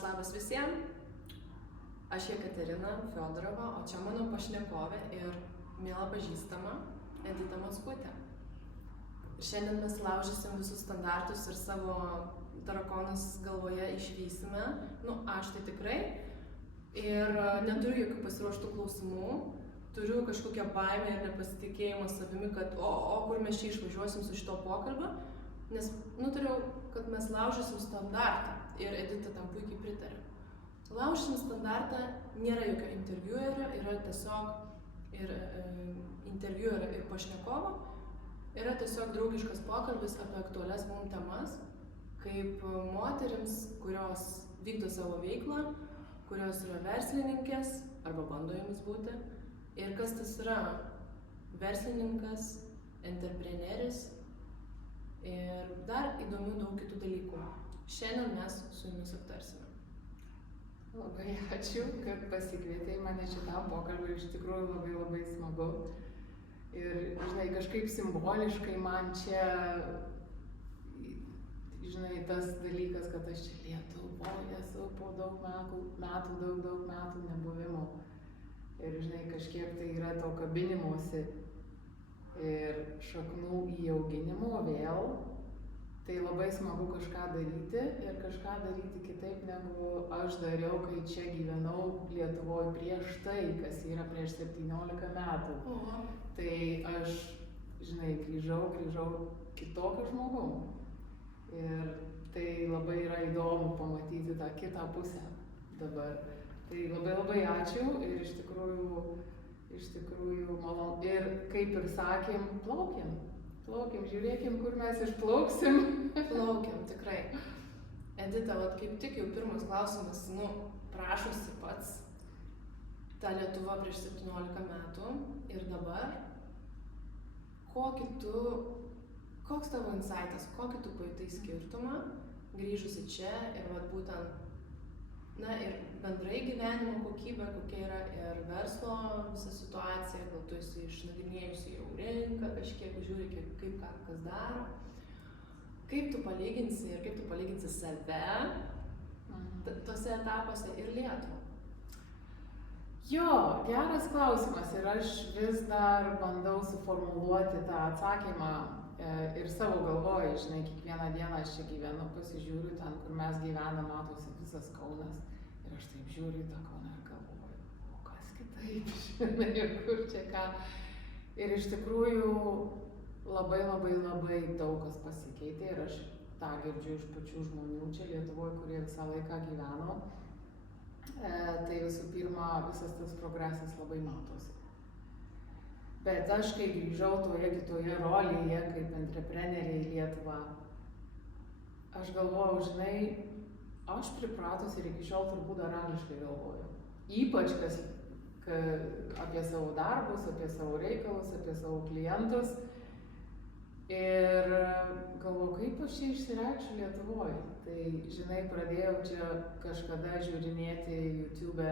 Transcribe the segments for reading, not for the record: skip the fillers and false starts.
Labas visiems. Aš Jekaterina Fiodorova, o čia mano pašnekovė ir miela pažįstama Edita Mockutė. Šiandien mes laužysim visus standartus ir savo tarakonus galvoje išvysime. Aš tai tikrai. Ir neturiu jokių pasiruoštų klausimų. Turiu kažkokią baimę ir nepasitikėjimą savimi, kad kur mes čia išvažiuosim su šito pokalbio. Nes nutariau, kad mes laužysim standartą ir Edita tam puikiai pritarė. Laužysim standartą nėra jokio interviuerio, yra tiesiog ir interviuerio ir pašnekovo. Yra tiesiog draugiškas pokalbis apie aktualias mums temas, kaip moterims, kurios vykdo savo veiklą, kurios yra verslininkės arba bando jomis būti. Ir kas tas yra verslininkas, entrepreneris ir dar įdomių daug kitų dalykų. Šiandien mes su jumis aptarsime. Labai ačiū, kad pasikvietei mane šitam pokalbiui, iš tikrųjų labai smagu. Ir, žinai, kažkaip simboliškai man čia, žinai, tas dalykas, kad aš čia Lietuvoje esu po daug metų nebuvimo. Ir, žinai, kažkiek tai yra to kabinimosi ir šaknų įauginimo vėl. Tai labai smagu kažką daryti ir kažką daryti kitaip, negu aš dariau, kai čia gyvenau Lietuvoje prieš tai, kas yra prieš 17 metų. Tai aš, žinai, grįžau kitokiu žmogum. Ir tai labai yra įdomu pamatyti tą kitą pusę dabar. Tai labai ačiū ir iš tikrųjų malonu. Ir kaip ir sakėm, plaukiam, žiūrėkim, kur mes išplauksim. Plaukiam, tikrai. Edita, kaip tik jau pirmas klausimas, prašosi pats. Ta Lietuva prieš 17 metų ir dabar. Koks tavo insightas, kokį tu pajutai skirtumą, grįžusi čia ir būtent, ir bendrai gyvenimo kokybė, kokia yra ir verslo visa situacija, gal tu esi išnagrinėjusi jau rinką, kažkiek žiūri, kaip kas daro. Kaip tu palyginsi save tose etapuose ir Lietuvą? Jo, geras klausimas ir aš vis dar bandau suformuluoti tą atsakymą ir savo galvoje, žinai, kiekvieną dieną aš čia gyvenu, pasižiūriu ten, kur mes gyvename, matosi visas Kaunas. Ir aš taip žiūriu į tą Kauną ir galvoju, kas kitaip, žinai, ir kur čia ką. Ir iš tikrųjų labai daug kas pasikeitė ir aš tą girdžiu iš pačių žmonių čia Lietuvoje, kurie visą laiką gyveno. Tai visų pirma, visas tas progresas labai matosi. Bet aš, kai grįžau toje kitoje rolėje, kaip entreprenerė į Lietuvą, aš galvojau, žinai, aš pripratus ir iki šiol turbūt dar angliškai galvoju. Ypač apie savo darbus, apie savo reikalus, apie savo klientus. Ir galvoju, kaip aš čia išsireikšiu Lietuvoje. Tai, žinai, pradėjau čia kažkada žiūrinėti YouTube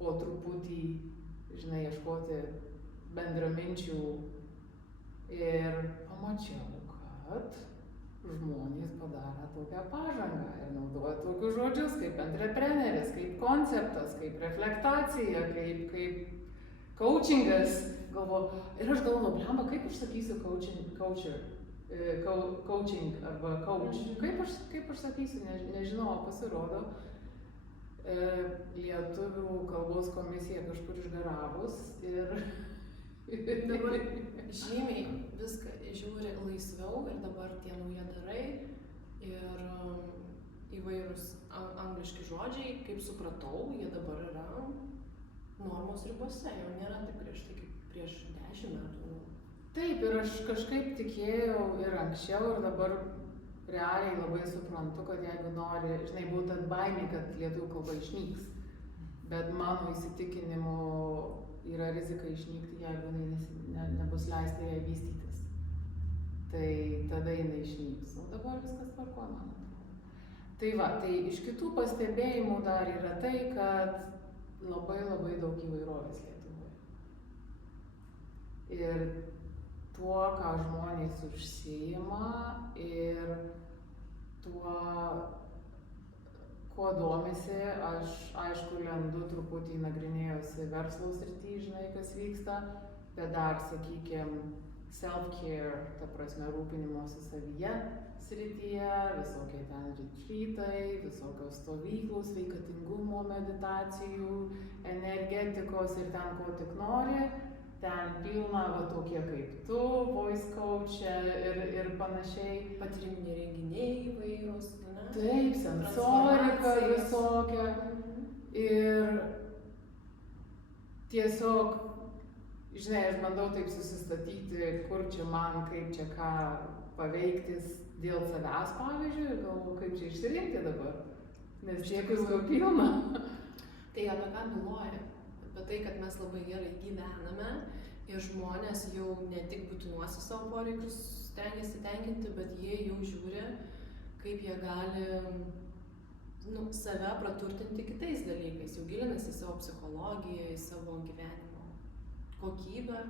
po truputį, žinai, ieškoti bendraminčių ir pamačiau, kad žmonės padarė tokią pažangą ir naudoja tokius žodžius kaip entrepreneris, kaip konceptas, kaip reflektacija, kaip coachingas. Ir aš galvoju, blemba, kaip aš sakysiu coaching arba coach. Kaip aš sakysiu, nežinau, pasirodo. Lietuvių kalbos komisija kažkur išgaravus ir dabar žymiai viską žiūri laisviau ir dabar tie naujiendarai ir įvairūs angliški žodžiai, kaip supratau, jie dabar yra normos ribose, jau nėra taip griežtai kaip prieš 10 metų. Taip, ir aš kažkaip tikėjau ir anksčiau ir dabar realiai labai suprantu, kad jeigu nori, žinai, būtent baimė, kad lietuvių kalba išnyks, bet mano įsitikinimu yra rizika išnykti, jeigu nebus leista jai vystytis. Tai tada jinai išnyks. O dabar viskas tvarko, man atrodo. Tai iš kitų pastebėjimų dar yra tai, kad labai daug įvairovės Lietuvoje. Ir tuo, ką žmonės užsiima ir tuo, kuo domisi, aš aišku lendu truputį nagrinėjusi verslo srity, žinai, kas vyksta, bet dar, sakykime, self-care, ta prasme rūpinimosi savyje srityje, visokie ten retreatai, visokios stovyklos, sveikatingumo meditacijų, energetikos ir ten ko tik nori. Ten pilna va tokie kaip tu, voice coach ir panašiai. Patyriminiai renginiai įvairūs, ne? Taip, sensorika visokia. Ir tiesiog, žinai, aš bandau taip susistatyti, kur čia man, kaip čia ką paveiktis dėl savęs, pavyzdžiui, ir galvoju, kaip čia išsirinkti dabar. Nes tiek visko pilna. Tai apie ką byloja? Apie tai, kad mes labai gerai gyvename ir žmonės jau ne tik būtinuosius savo poreikius stengiasi tenkinti, bet jie jau žiūri, kaip jie gali save praturtinti kitais dalykais, jau gilinasi į savo psichologiją, į savo gyvenimo kokybę,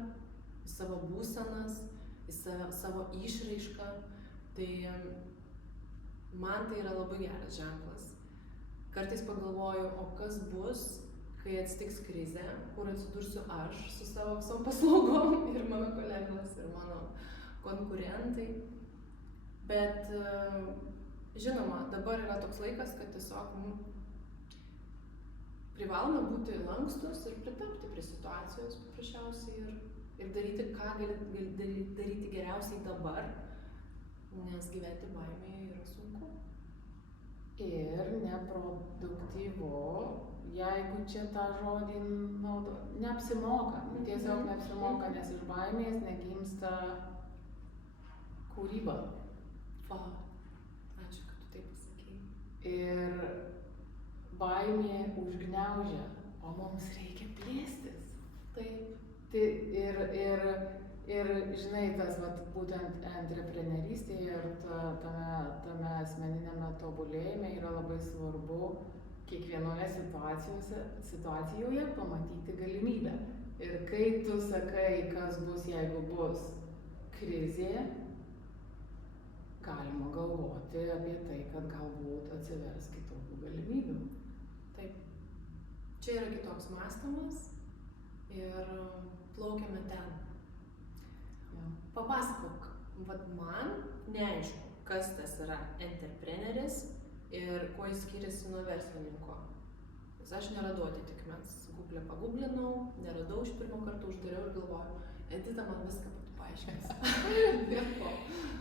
į savo būsenas, į savo išraišką. Tai man tai yra labai geras ženklas. Kartais pagalvoju, o kas bus, kai atsitiks krizė, kur atsidursiu aš su savo visom paslaugom ir mano kolegos, ir mano konkurentai. Bet žinoma, dabar yra toks laikas, kad tiesiog privalome būti lankstus ir pritapti prie situacijos paprasčiausiai ir daryti, ką gali daryti geriausiai dabar, nes gyventi baimėje yra sunku. Ir neproduktyvu, jeigu čia tą žodį neapsimoka. Tiesiog neapsimoka, nes iš baimės negimsta kūryba. Ačiū, kad tu taip pasakei. Ir baimė užgniaužia, o mums reikia plėstis. Taip. Ir žinai, tas būtent antreprenerystėje ir tame asmeniniame tobulėjime yra labai svarbu kiekvienoje situacijoje pamatyti galimybę. Ir kai tu sakai, kas bus, jeigu bus krizė, galima galvoti apie tai, kad galbūt atsivers kitokių galimybių. Taip. Čia yra kitoks mąstymas ir plaukiame ten. Papasakok, man neaišku, kas tas yra entrepreneris ir kuo jis skiriasi nuo verslininko. Nes aš neradau atitikmens. Google paguglinau, neradau iš pirmo karto, uždariau ir galvoju, Edita man viską paaiškins.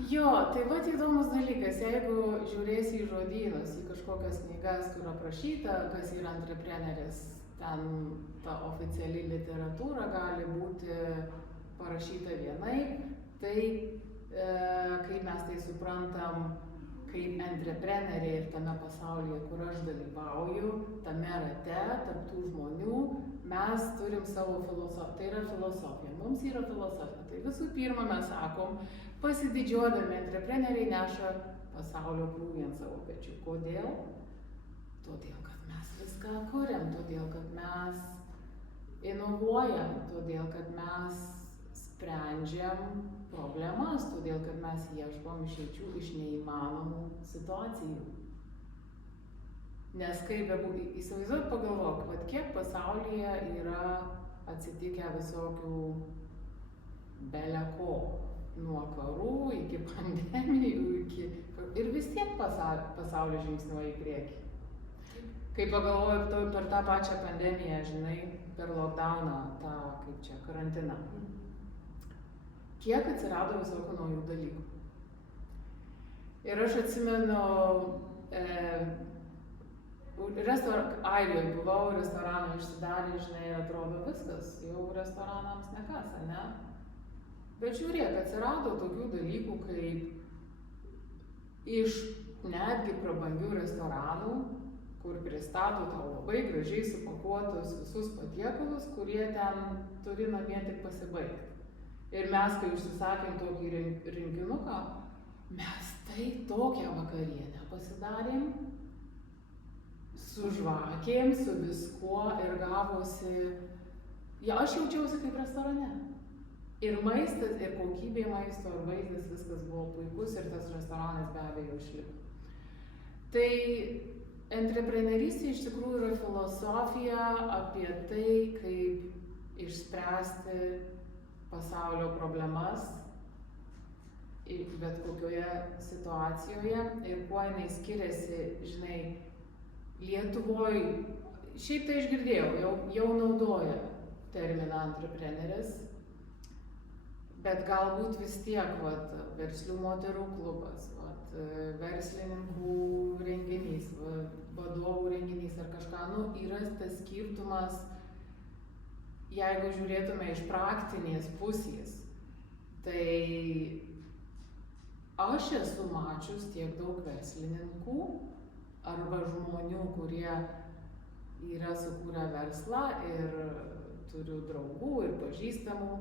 Jo, tai įdomus dalykas, jeigu žiūrėsi į žodynus, į kažkokias knygas, kur aprašyta, kas yra entrepreneris, ten ta oficiali literatūra gali būti parašyta vienaip, tai kaip mes tai suprantam kaip entrepreneriai ir tame pasaulyje, kur aš dalyvauju, tame rate, tarp tų žmonių, mes turim savo filosofiją. Tai yra filosofija. Mums yra filosofija. Tai visų pirma mes sakom, pasididžiuodami entrepreneriai neša pasaulio krūvį ant savo pečių. Kodėl? Todėl, kad mes viską kuriam, todėl, kad mes inovuojam, todėl, kad mes sprendžiam problemas, todėl, kad mes ieškom išeičių iš neįmanomų situacijų. Nes kaip įsivaizduot, pagalvok, kad kiek pasaulyje yra atsitikę visokių beleko, nuo karų iki pandemijų, ir vis tiek pasaulis žingsniuoja į priekį. Kai pagalvoju per tą pačią pandemiją, žinai, per lockdowną, tą, kaip čia, karantiną, kiek atsirado visokių naujų dalykų. Ir aš atsimenu, Airijoje buvau, restoraną išsidarė, žinai, ir atrodo viskas, jau restoranams nekas, ne? Bet žiūrėk, atsirado tokių dalykų, kaip iš netgi prabangių restoranų, kur pristato tau labai gražiai supakuotus visus patiekalus, kurie ten turi namie tik pasibaigti. Ir mes, kai užsisakėm tokį rinkinuką, mes tai tokią vakarienę pasidarėm, su žvakėm, su viskuo ir gavosi, aš jaučiausi kaip restorane. Ir maistas, ir kokybė maisto, ir vaizdas, viskas buvo puikus ir tas restoranas be abejo išliko. Tai Antreprenerystė iš tikrųjų yra filosofija apie tai, kaip išspręsti pasaulio problemas bet kokioje situacijoje ir kuo jinai skiriasi, žinai, Lietuvoje, šiaip tai aš girdėjau, jau naudoja terminą antrepreneris, bet galbūt vis tiek, vat, verslių moterų klubas, vat, verslininkų renginys, vadovų renginys ar kažką, yra tas skirtumas, jeigu žiūrėtume iš praktinės pusės, tai aš esu mačius tiek daug verslininkų arba žmonių, kurie yra sukūrę verslą ir turiu draugų ir pažįstamų,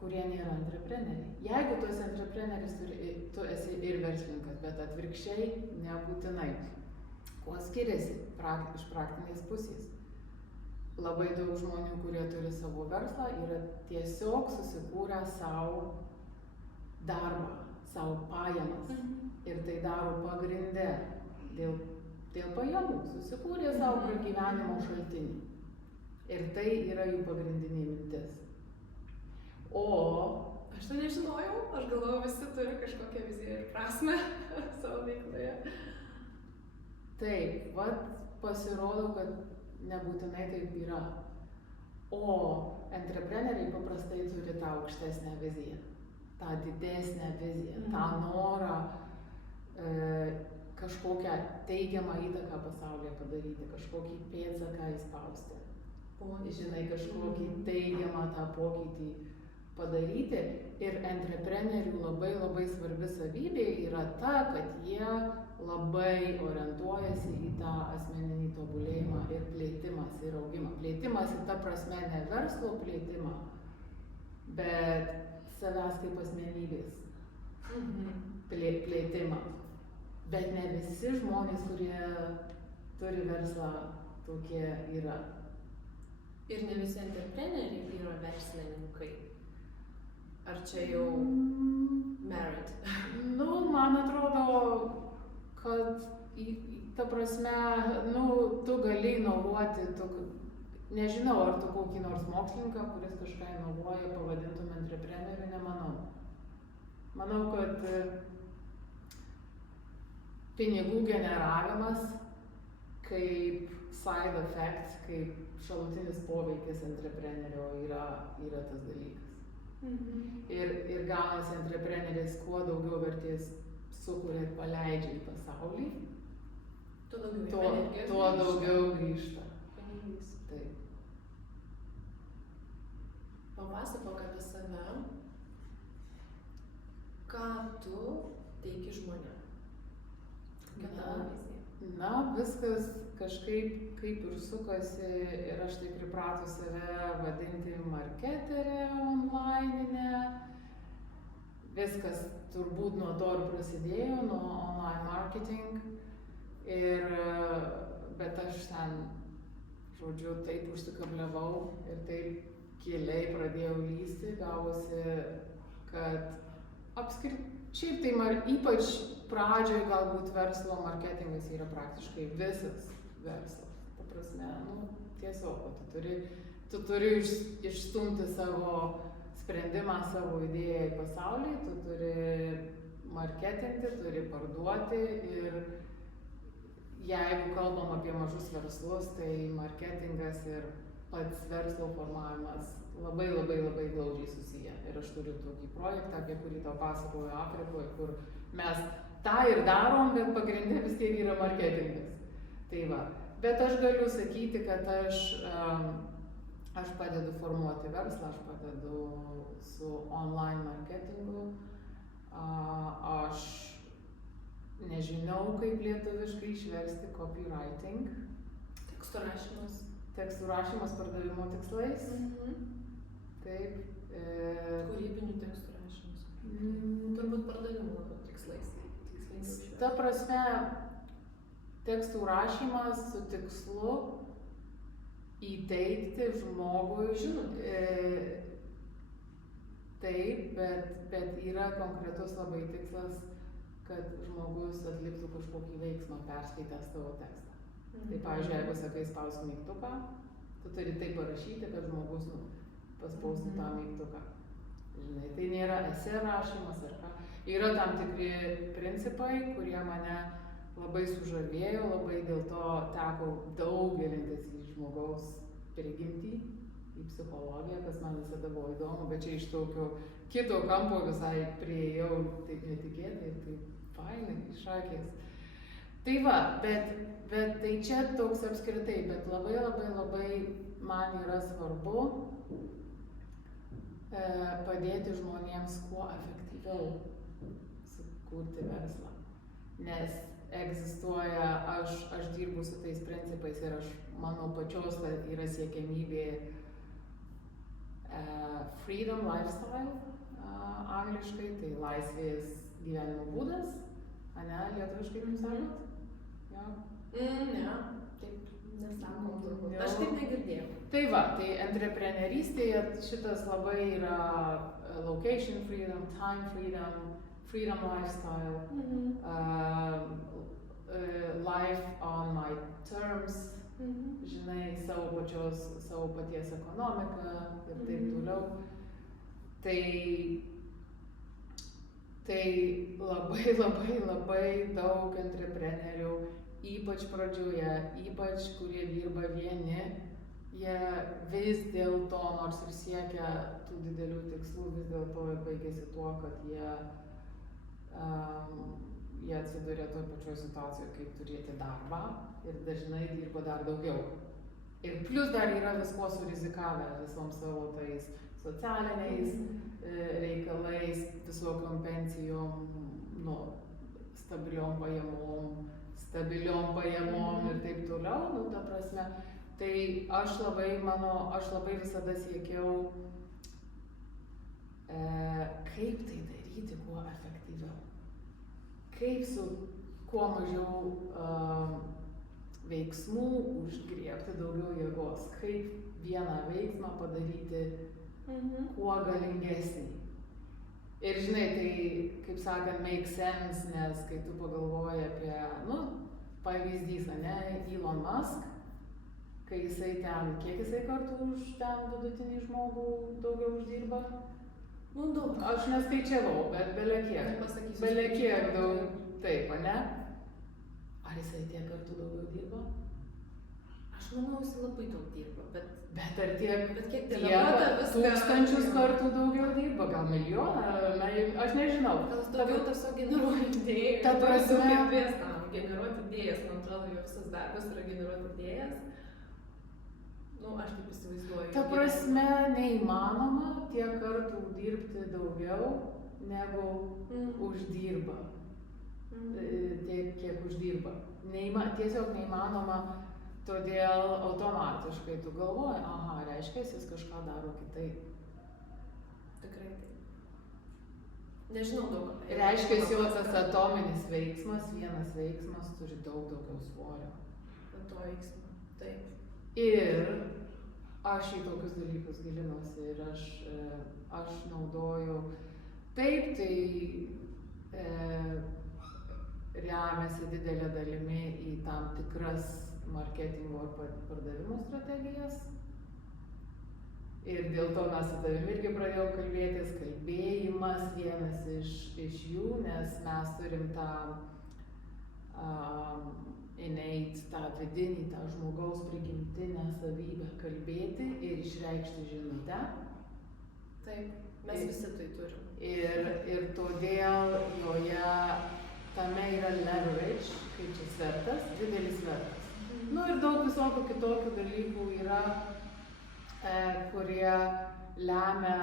kurie nėra antrepreneriai. Jeigu tu esi antrepreneris, tu esi ir verslininkas, bet atvirkščiai nebūtinai. Kuo skiriasi iš praktinės pusės? Labai daug žmonių, kurie turi savo verslą, yra tiesiog susikūrę savo darbą, savo pajamas. Ir tai daro pagrinde dėl pajamų, susikūrė savo pragyvenimo šaltinį. Ir tai yra jų pagrindinė mintis. O aš to nežinojau, aš galvojau, visi turi kažkokią viziją ir prasmę savo veikloje. Taip, vat pasirodo, kad nebūtinai taip yra. O antrepreneriai paprastai turi tą aukštesnę viziją, tą didesnę viziją, tą norą kažkokią teigiamą įtaką pasaulyje padaryti, kažkokį pėdsaką įspausti. Žinai, kažkokį teigiamą tą pokytį padaryti. Ir antreprenerių labai svarbi savybė yra ta, kad jie labai orientuojasi į tą asmeninį tobulėjimą ir plėtimąsi ir augimą. Plėtimąsi ta prasme ne verslo plėtimą, bet savęs kaip asmenybės plėtimą. Bet ne visi žmonės, kurie turi verslą, tokie yra. Ir ne visi antrepreneriai yra verslininkai. Ar čia jau merit? Man atrodo, kad ta prasme, tu gali inovuoti, nežinau, ar tu kokį nors mokslininką, kuris kažką inovuoja, pavadintum antrepreneriu, nemanau. Manau, kad pinigų generavimas kaip side effect, kaip šalutinis poveikis antreprenerio yra tas dalykas. Ir gaunasi antrepreneris kuo daugiau vertės sukuria ir paleidžia į pasaulį, tuo daugiau grįžta. Taip. Papasakok apie save, ką tu teiki žmonėms. Viskas kažkaip kaip ir sukasi ir aš taip pripratu save vadinti marketerė online'inė. Viskas turbūt nuo to ir prasidėjo, nuo online marketing. Bet aš ten, žodžiu, taip užsikabliavau ir taip giliai pradėjau lysti, gavosi, kad šiaip tai ypač pradžioj galbūt verslo marketingas yra praktiškai visas verslas. Ta prasme, tiesiog, tu turi išstumti savo sprendimą, savo idėją į pasaulį, tu turi marketinti, turi parduoti ir jeigu kalbam apie mažus verslus, tai marketingas ir pats verslo formavimas labai glaudžiai susiję. Ir aš turiu tokį projektą, apie kurį tau pasakoju Afrikoje, kur mes tą ir darom, bet pagrindė vis tiek yra marketingas. Tai va. Bet aš galiu sakyti, kad aš padedu formuoti verslą, aš padedu su online marketingu. Aš nežinau, kaip lietuviškai išversti copywriting. Tekstų rašymas pardavimo tikslais. Taip. Kūrybinių tekstų rašymas. Turbūt pardavimo tikslais. Ta prasme, tekstų rašymas su tikslu įteikti žmogui. Taip, bet yra konkretus labai tikslas kad žmogus atliktų kažkokį veiksmą perskaitęs tavo tekstą. Tai pavyzdžiui, jeigu sakai spausk mygtuką, tu turi tai parašyti, kad žmogus paspausti tą mygtuką. Žinai, tai nėra esė rašymas ar ką. Yra tam tikri principai, kurie mane labai sužavėjo, labai dėl to teko daug gilintis į žmogaus prigimtį, į psichologiją, kas man visada buvo įdomu, bet čia iš tokio kito kampo visai priėjau taip netikėtai ir taip fainai, iš akės. Tai va, bet tai čia toks apskritai, bet labai man yra svarbu padėti žmonėms kuo efektyviau sukurti verslą. Nes egzistuoja, aš dirbu su tais principais ir mano pačios yra siekiamybė freedom lifestyle, angliškai, tai laisvės gyvenimo būdas, ane, lietuviškai kaip sakot? Ja. Ne, taip nesakom turbūt. Aš taip negirdėjau. Tai va, tai entrepreneurystėje šitas labai yra location freedom, time freedom, freedom lifestyle, life on my terms, žinai, savo paties ekonomiką ir taip toliau. Tai labai daug entreprenerių, ypač pradžioje, ypač kurie dirba vieni, jie vis dėlto, nors ir siekia tų didelių tikslų, vis dėlto baigėsi tuo, kad jie atsiduria toj pačioj situacijoje, kaip turėti darbą ir dažnai dirba dar daugiau. Ir plus dar yra visko surizikavę visom savo tais socialiniais reikalais, visokiom pensijom, stabiliom pajamom ir taip toliau, ta prasme. Tai aš labai visada siekiau, kaip tai daryti kuo efektyviau. Kaip su kuo mažiau veiksmų užgriebti daugiau jėgos. Kaip vieną veiksmą padaryti kuo galingesnį. Ir žinai, tai, kaip sakant, make sense, nes kai tu pagalvoji apie, pavyzdys, ane, Elon Musk, kai jisai ten, kiek jisai kartų už ten vidutinį žmogų daugiau uždirba? Daug. Aš neskaičiavau, bet belekiek daug, taip, ane? Ar jisai tiek kartų daugiau dirba? Aš manau, jis labai daug dirba, bet ar tiek viską... tūkstančius kartų daugiau dirba, gal milijoną, aš nežinau. Gal jis daugiau tiesiog generuoja idėjas. Ta prasme... Generuoti idėjas, man atrodo, jo visas darbas yra generuoti idėjas. Aš taip įsivaizduoju. Ta prasme, neįmanoma tiek kartų dirbti daugiau, negu uždirba. Tiek, kiek uždirba. Tiesiog neįmanoma, todėl automatiškai tu galvoji, reiškia, jis kažką daro kitaip. Tikrai taip. Nežinau daug. Reiškia, jo tas atominis veiksmas, vienas veiksmas turi daug daugiau svorio. To veiksmo, taip. Ir aš į tokius dalykus gilinuosi ir aš naudoju, taip, tai remiasi didelė dalimi į tam tikras marketingo ir pardavimo strategijas. Ir dėl to mes su tavimi irgi pradėjau kalbėtis, kalbėjimas vienas iš jų, nes mes turim tą innate, tą vidinį, tą žmogaus prigimtinę savybę kalbėti ir išreikšti žinutę. Taip, mes visi tai turim. Ir todėl joje tame yra leverage, kaip čia svertas, didelis svertas. Ir daug visokių kitokių dalykų yra, kurie lemia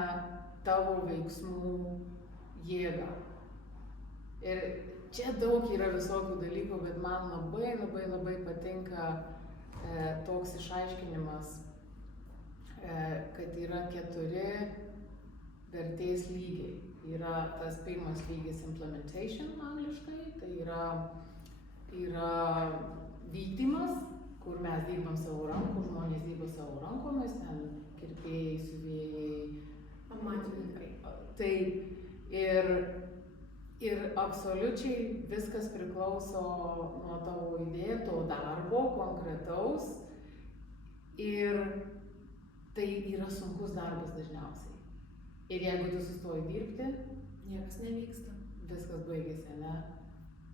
tavo veiksmų jėgą. Ir čia daug yra visokių dalykų, bet man labai patinka toks išaiškinimas, kad yra 4 vertės lygiai. Yra tas pirmas lygis implementation angliškai, tai yra vykdymas, kur mes dirbam savo rankų, žmonės dirba savo rankomis, ten kirpėjai, siuvėjai, amatininkai. Taip, ir absoliučiai viskas priklauso nuo tavo įdėto darbo, konkretaus. Ir tai yra sunkus darbas dažniausiai. Ir jeigu tu sustoji dirbti, Niekas nevyksta. viskas baigėsi, ne?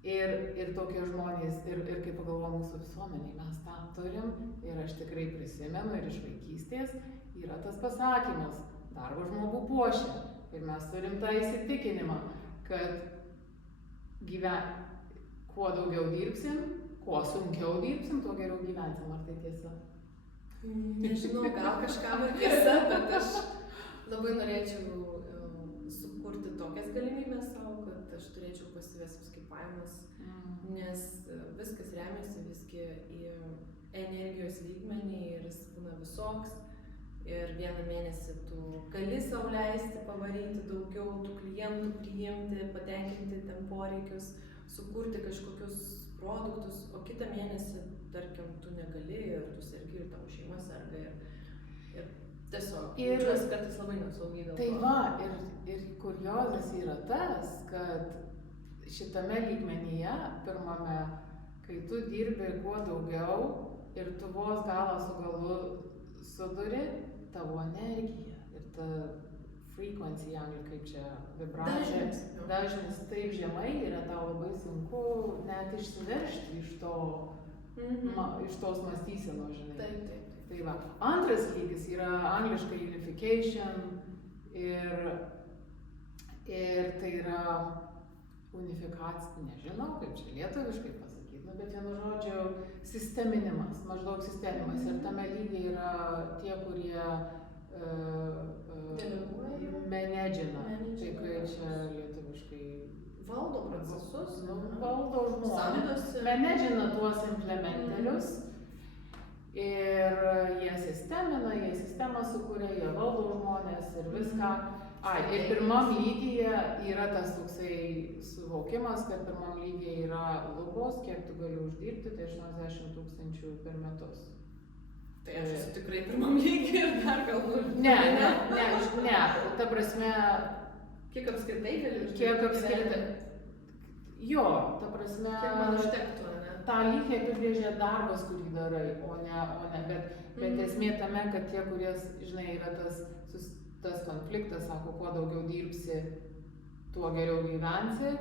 Ir tokie žmonės, ir kai pagalvoju mūsų visuomeniai, mes tą turim, ir aš tikrai prisimenu, ir iš vaikystės yra tas pasakymas, darbo žmogų puošia. Ir mes turim tą įsitikinimą, kad kuo daugiau dirbsim, kuo sunkiau dirbsim, tuo geriau gyvensim. Ar tai tiesa? Nežinau, gal kažkam ir tiesa, bet aš labai norėčiau sukurti tokias galimybės savo, kad aš turėčiau pasyvias kvėpavimas, nes viskas remiasi visgi į energijos lygmenį ir jis būna visoks. Ir vieną mėnesį tu gali sau leisti pavaryti daugiau tų klientų, priimti, patenkinti ten poreikius, sukurti kažkokius produktus, o kitą mėnesį, tarkim, tu negali ir tu sergi ir tavo šeima serga ir tiesiog jaučiuosi kartais labai nesaugiai dėl to. Tai va, ir kuriozas yra tas, kad šitame lygmenyje, pirmame, kai tu dirbi kuo daugiau ir tu vos galą su galu suduri, tavo energija ir ta frequency, kaip čia, vibracija, dažnis taip žemai yra tau labai sunku net išsiveržti iš tos mąstysenos, žinai. Taip. Tai va. Antras lygis yra angliškai unification ir tai yra unifikacija, nežinau kaip čia lietuviškai pasakyti, bet vienu žodžiu sisteminimas, maždaug sistemimas. Ir tame lygiai yra tie, kurie menedžina, tai kai čia lietuviškai valdo procesus, valdo žmonės, samdosi, menedžina tuos implementerius ir jie sistemina, jie sistemą sukuria, jie valdo žmonės ir viską. Ir pirmam lygyje yra tas toksai suvokimas, kad pirmam lygyje yra lubos, kiek tu gali uždirbti, tai 80 000 per metus. Tai aš esu tikrai pirmam lygyje ir dar galbūt. Ne, ta prasme... Kiek apskritai gali uždirbti? Kiek apskritai. Jo, ta prasme... Kiek man užtektų, ne? tą lygį apibrėžia darbas, kurį darai, o ne, bet esmė tame, kad tie, kurie, žinai, yra tas konfliktas, sako, kuo daugiau dirbsi, tuo geriau gyvensi,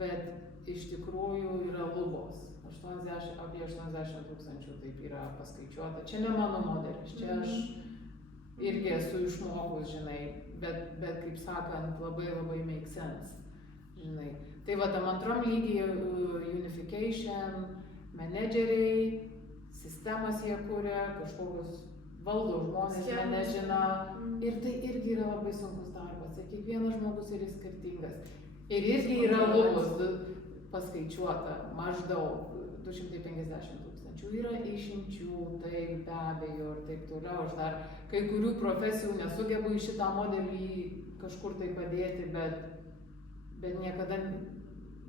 bet iš tikrųjų yra lubos. Apie 80 000 taip yra paskaičiuota. Čia ne mano modelis, čia aš irgi esu išmokus, žinai, bet kaip sakant, labai make sense, žinai. Tai va, tam antram lygiai unification, menedžeriai, sistemas jie kuria, kažkokius valdo žmonės, menedžina. Ir tai irgi yra labai sunkus darbas. Ir kiekvienas žmogus yra skirtingas. Ir irgi yra lubos paskaičiuota maždaug 250 000. Yra išimčių, tai be abejo ir taip toliau. Aš dar kai kurių profesijų nesugebu į šitą modelį kažkur tai padėti, bet niekada,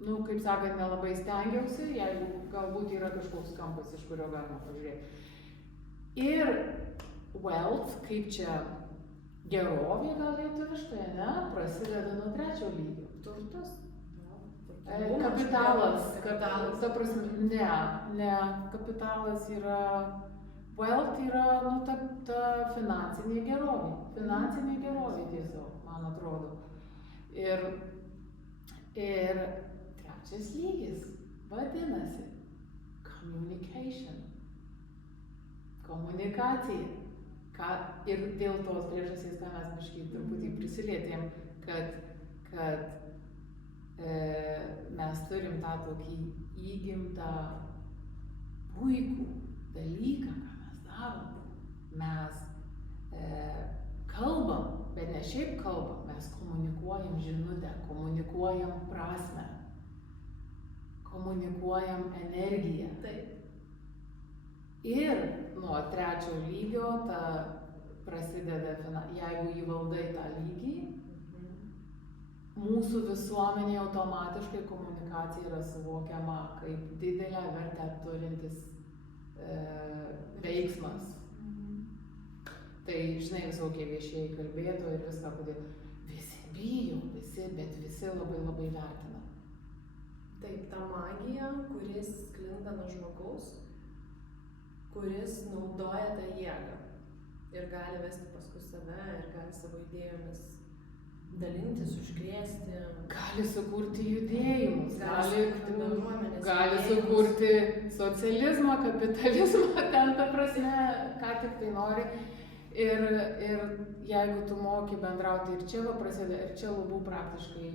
kaip sakant, nelabai stengiausi, jeigu galbūt yra kažkoks kampas, iš kurio galima pažiūrėti. Ir wealth, kaip čia gerovė gal lietuviškai, ne, prasideda nuo trečio lygio. Turtas? Kapitalas. Ta prasme, ne, kapitalas yra, wealth yra, ta finansinė gerovė. Finansinė gerovė tiesiog, man atrodo. Ir trečias lygis vadinasi communication. Komunikacija. Ir dėl tos priežasties, ką mes biškai truputį prisilietėm, kad mes turim tą tokį įgimtą puikų dalyką, ką mes darom. Mes kalbam, bet ne šiaip kalbam, mes komunikuojam žinutę, komunikuojam prasmę, komunikuojam energiją. Taip. Ir nuo trečio lygio prasideda, jeigu įvaldai tą lygį, mūsų visuomenė automatiškai komunikacija yra suvokiama kaip didelę vertę turintis veiksmas. Tai, žinai, visokie viešieji kalbėtojai ir viską, kodėl visi bijo, bet visi labai vertina. Taip, ta magija, kuris sklinda nuo žmogaus, kuris naudoja tą jėgą ir gali vesti paskui save ir gali savo idėjomis dalintis, užkrėsti. Gali sukurti judėjimus, Gali sukurti bendruomenės gali judėjimus. sukurti socializmą, kapitalizmą, ten ta prasme, ką tik tai nori. Ir jeigu tu moki bendrauti, ir čia va prasideda, ir čia lubų praktiškai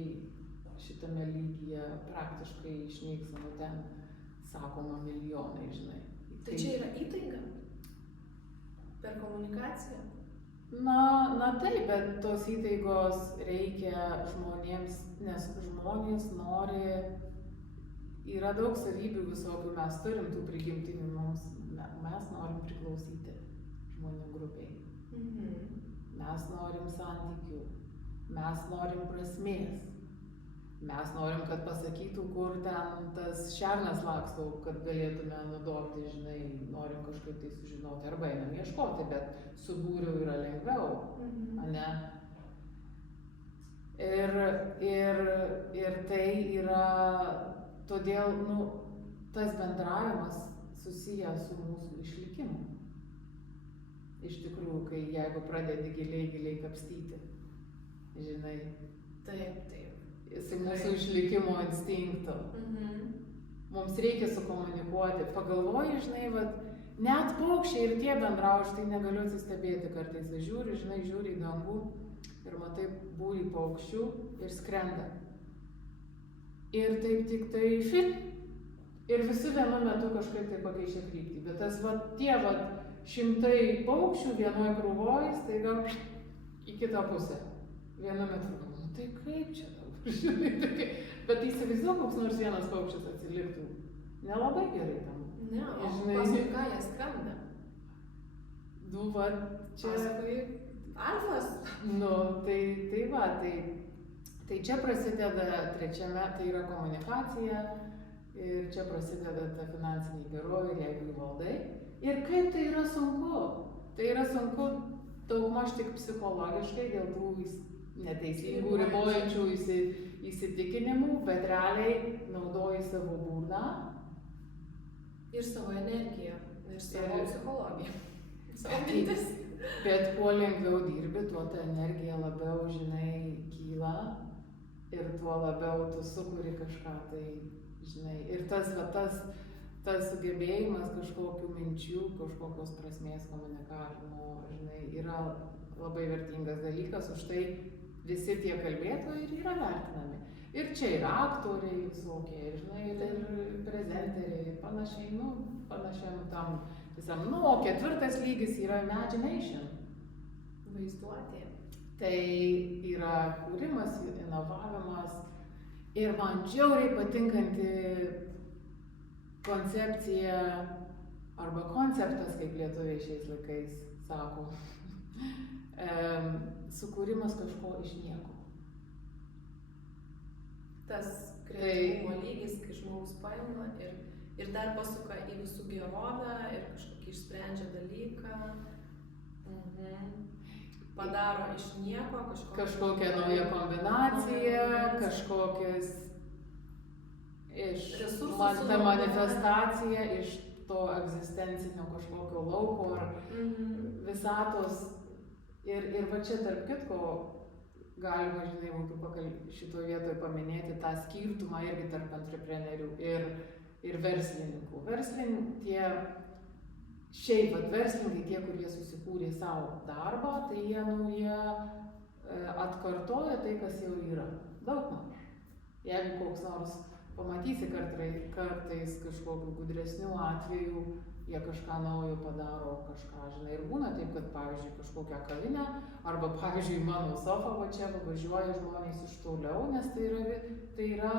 šitame lygyje praktiškai išnyksta, nu ten sakoma milijonai, žinai. Tai čia yra įtaiga per komunikaciją. Na taip, bet tos įtaigos reikia žmonėms, nes žmonės nori, yra daug savybių visokių, mes turim tų prigimtinių, mes norim priklausyti žmonių grupiai. Mes norim santykių, mes norim prasmės, mes norim, kad pasakytų, kur ten tas šernas laksto, kad galėtume nudobti, žinai, norim kažkaip tai sužinoti, arba einam ieškoti, bet su būriu yra lengviau, ane? Ir tai yra, todėl, tas bendravimas susijęs su mūsų išlikimu. Iš tikrųjų, kai jeigu pradedi giliai kapstyti, žinai. Taip. Su mūsų išlikimo instinktu. Mums reikia sukomunikuoti. Pagalvoji, žinai, net paukščiai ir tie bendrauja, aš tai negaliu atsistebėti kartais. Žiūri į dangų ir matai būrį paukščių ir skrenda. Ir taip tik tai fit. Ir visi vienu metu kažkaip tai pakeičia kryptį. Bet tas tie šimtai paukščių vienoje krūvoje staiga į kitą pusę. Vienu metu. Tai kaip čia dabar? Bet įsivaizduok, koks nors vienas paukščias atsiliktų. Nelabai gerai tam. Ne, o paskui ką jie skrenda? Čia... Paskui alfas. Tai čia prasideda trečiame, tai yra komunikacija. Ir čia prasideda ta finansinė gerovė, jeigu įvaldai. Ir kaip tai yra sunku? Tai yra sunku daugmaž tik psichologiškai dėl tų neteisingų ribojančių įsitikinimų, bet realiai naudoji savo būdą. Ir savo energiją, ir savo psichologiją. Savo mintis. Bet kuo lengviau dirbi, tuo ta energija labiau, žinai, kyla ir tuo labiau tu sukuri kažką tai, žinai. Ir tas sugebėjimas kažkokių minčių, kažkokios prasmės komunikavimo, žinai, yra labai vertingas dalykas, už tai visi tie kalbėtojai ir yra vertinami. Ir čia yra aktoriai visokie, žinai, ir prezenteriai, panašiam tam visam. O ketvirtas lygis yra imagination. Vaizduotė. Tai yra kūrimas, inovavimas. Ir man žiauriai patinkanti koncepcija, arba konceptas, kaip lietuviai šiais laikais sako. Sukūrimas kažko iš nieko. Tas kreativumo lygis, kai žmogus paima ir dar pasuka į visų gerovę ir kažkokį išsprendžia dalyką. Padaro iš nieko kažkokią naują kombinaciją, kažkokias ta manifestacija iš to egzistencinio kažkokio lauko ar visatos. Ir va čia tarp kitko galima, žinai, būtų šitoje vietoje paminėti tą skirtumą irgi tarp entreprenerių ir verslininkų. Verslininkai, tie, kurie susikūrė savo darbą, tai jie atkartoja tai, kas jau yra. Daugmaž. Jeigu koks nors pamatysi kartais kažkokių gudresnių atvejų, jie kažką naujo padaro, kažką, žinai, ir būna taip, kad, pavyzdžiui, kažkokią kavinę, arba, pavyzdžiui, mano sofa, va čia važiuoja žmonės iš toliau, nes tai yra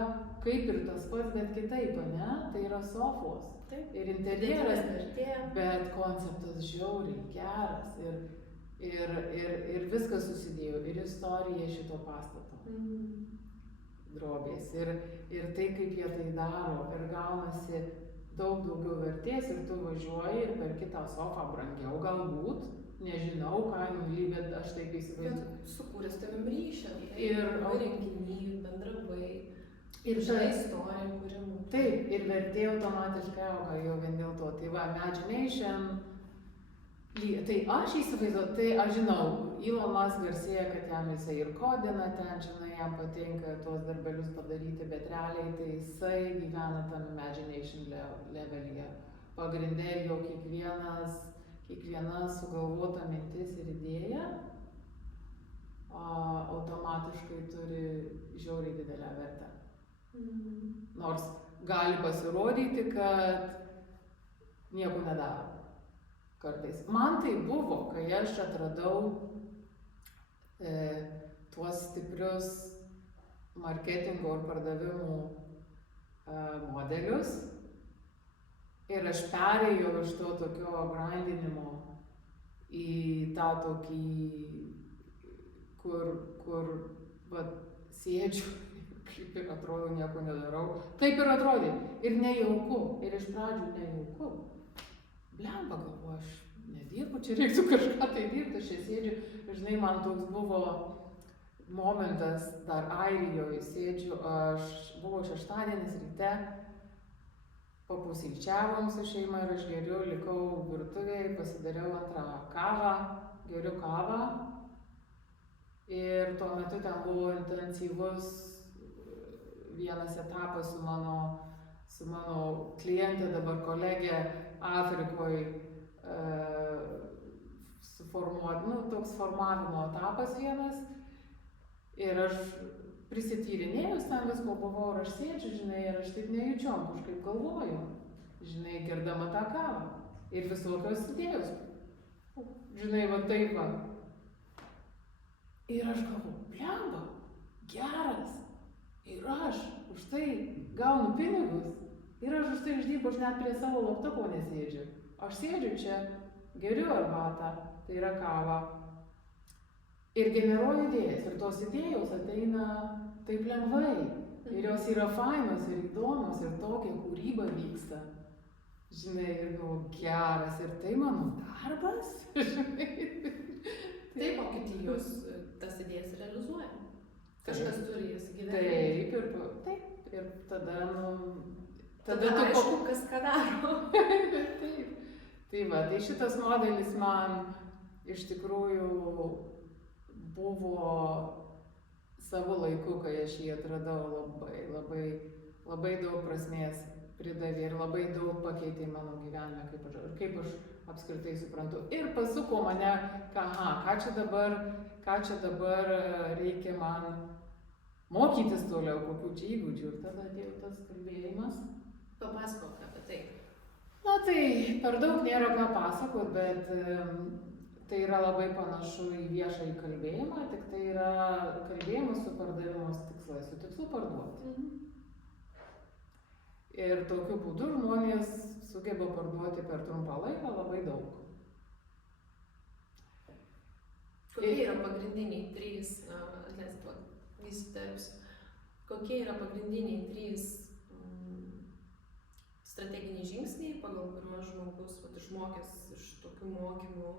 kaip ir tas pats, bet kitaip, ne? Tai yra sofos. Taip. Ir interjeras, bet konceptas žiauriai geras ir viskas susidėjo, ir istorija šito pastato. Drobės. Ir tai, kaip jie tai daro, ir gaunasi daug daugiau vertės ir tu važiuoji ir per kitą sofą brangiau galbūt, nežinau, kainų lygį, bet aš taip įsivaizduoju. Bet sukūrė su tavim ryšį, ir renginy, bendravai. Ir žinai istorijų kūrimų. Taip, ir vertė automatiškai auga jau vien dėl to. Tai va, imagination, tai aš įsivaizduoju, tai aš žinau, Elon Musk garsėja, kad jam jisai ir kodina ten, žinai, jam patinka tuos darbelius padaryti, bet realiai tai jisai gyvena tam imagination levelyje. Pagrindė jo kiekviena sugalvota mintis ir idėja automatiškai turi žiauriai didelę vertę. Nors gali pasirodyti, kad nieko nedaro kartais. Man tai buvo, kai aš atradau tuos stiprius marketingo ir pardavimų modelius ir aš perėjau iš to tokio grindinimo į tą tokį, kur vat, sėdžiu, kaip ir atrodo, nieko nedarau. Taip ir atrodė. Ir nejauku. Ir iš pradžių nejauku. Blemba, galvoju, aš nedirbu, čia reiktų kažką tai dirbti, aš čia sėdžiu. Žinai, man toks buvo momentas, dar Airijoje sėdžiu, buvo šeštadienis ryte, papusryčiavom su šeima ir aš likau virtuvėje, pasidariau antrą kavą, geriu kavą. Ir tuo metu ten buvo intensyvus vienas etapas su mano klientė, dabar kolegė Afrikoje, toks formavimo etapas vienas. Ir aš prisityrinėjus ten visko buvau ir aš sėdžiu, žinai, ir aš taip nejučiom kažkaip galvoju, žinai, gerdama tą kavą. Ir visokios idėjos, žinai, va taip va. Ir aš galvoju, blemba, geras, ir aš už tai gaunu pinigus, ir aš už tai uždirbu, aš net prie savo laptopo nesėdžiu. Aš sėdžiu čia, geriu arbatą, tai yra kava, ir generuoju idėjas, ir tos idėjos ateina taip lengvai, ir jos yra fainos, ir įdomios, ir tokia kūryba vyksta. Žinai, ir galvoju, geras, ir tai mano darbas, žinai. Taip, o kiti jūs tas idėjas realizuoja. Kažkas turi jas gyventi. Taip, ir tada, tada aišku, kas ką daro. Taip. Tai va, tai šitas modelis man iš tikrųjų buvo savo laiku, kai aš jį atradau, labai daug prasmės pridavė ir labai daug pakeitė mano gyvenime, kaip aš apskritai suprantu. Ir pasuko mane, ką čia dabar reikia man mokytis toliau, kokių čia įgūdžių. Ir tada atėjo tas kalbėjimas. Papasakok apie tai. Na tai per daug nėra ką pasakot, bet tai yra labai panašu į viešąjį kalbėjimą, tik tai yra kalbėjimas su pardavimos tikslais, su tikslu parduoti. Ir tokiu būdu žmonės sugeba parduoti per trumpą laiką labai daug. Kokie yra pagrindiniai trys, kokie yra pagrindiniai trys strateginiai žingsniai, pagal kuriuos žmogus išmokęs iš tokių mokymų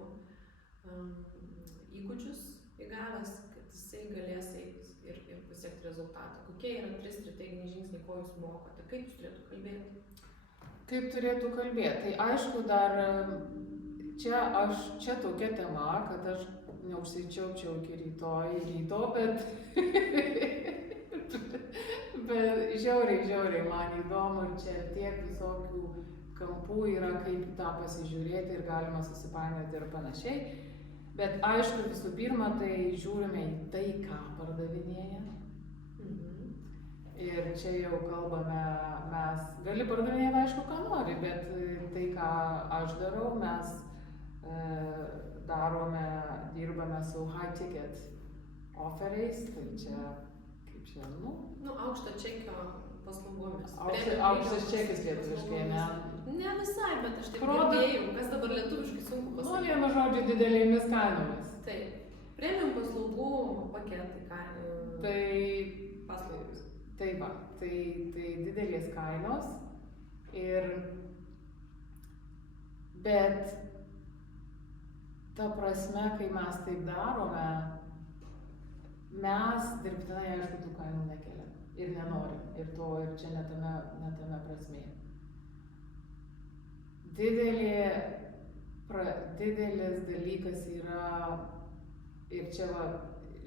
įgūdžius įgavęs, kad jisai galės eiti ir pasiekti rezultatą. Kokie yra trys strateginiai žingsniai, ko jūs mokote, kaip jūs turėtų kalbėti? Kaip turėtų kalbėti? Tai aišku, dar čia tokia tema, kad aš neužsičiaupčiau iki ryto, bet žiauriai man įdomu ir čia tiek visokių kampų yra, kaip tą pasižiūrėti ir galima susipainioti ir panašiai. Bet aišku, visų pirma, tai žiūrime į tai, ką pardavinėja. Ir čia jau kalbame, mes gali pardavinėti, aišku, ką nori, bet tai, ką aš darau, mes dirbame su high ticket offeriais, tai čia, kaip čia, aukšto čekio paslaugomis. Aukštas čekis lietuviškai, ne? Ne visai, bet aš taip girdėjau, kas dabar lietuviškai sunku pasakyti. Vienu žodžiu, didelėmis kainomis. Taip. Premium paslaugų paketai, paslaugos. Tai va, tai didelės kainos bet ta prasme, kai mes taip darome, mes dirbtinai, aišku, tų kainų nekeliam. ir nenori. Ir čia ne tame prasmė. Didelis dalykas yra, ir čia va,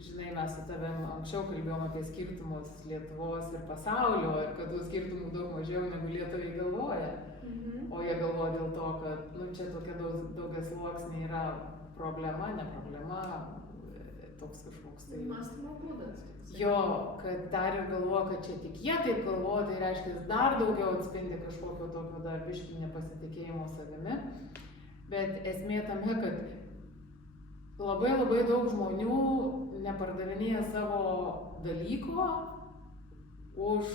žinai, mes su tavim anksčiau kalbėjom apie skirtumus Lietuvos ir pasaulio, ir kad tų skirtumų daug mažiau negu lietuviai galvoja. O jie galvoja dėl to, kad čia tokia daugiasluoksnė yra problema, ne problema, toks kažkoks tai. Mąstymo būdas. Jo, kad dar ir galvoja, kad čia tik jie taip galvoja, tai reiškia, dar daugiau atspindi kažkokio tokio dar biškį nepasitikėjimo savimi. Bet esmė tame, kad labai daug žmonių nepardavinėja savo dalyko už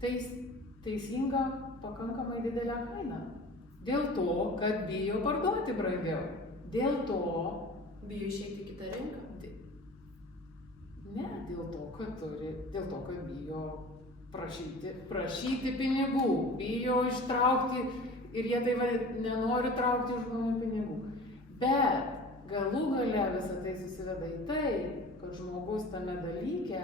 teisingą, pakankamai didelę kainą. Dėl to, kad bijo parduoti brangiau. Dėl to... Bijo išeiti į kitą rinką? Ne, dėl to, kad bijo prašyti pinigų, bijo ištraukti ir jie taip nenori traukti iš žmonių pinigų. Bet galų gale visą tai susiveda į tai, kad žmogus tame dalyke,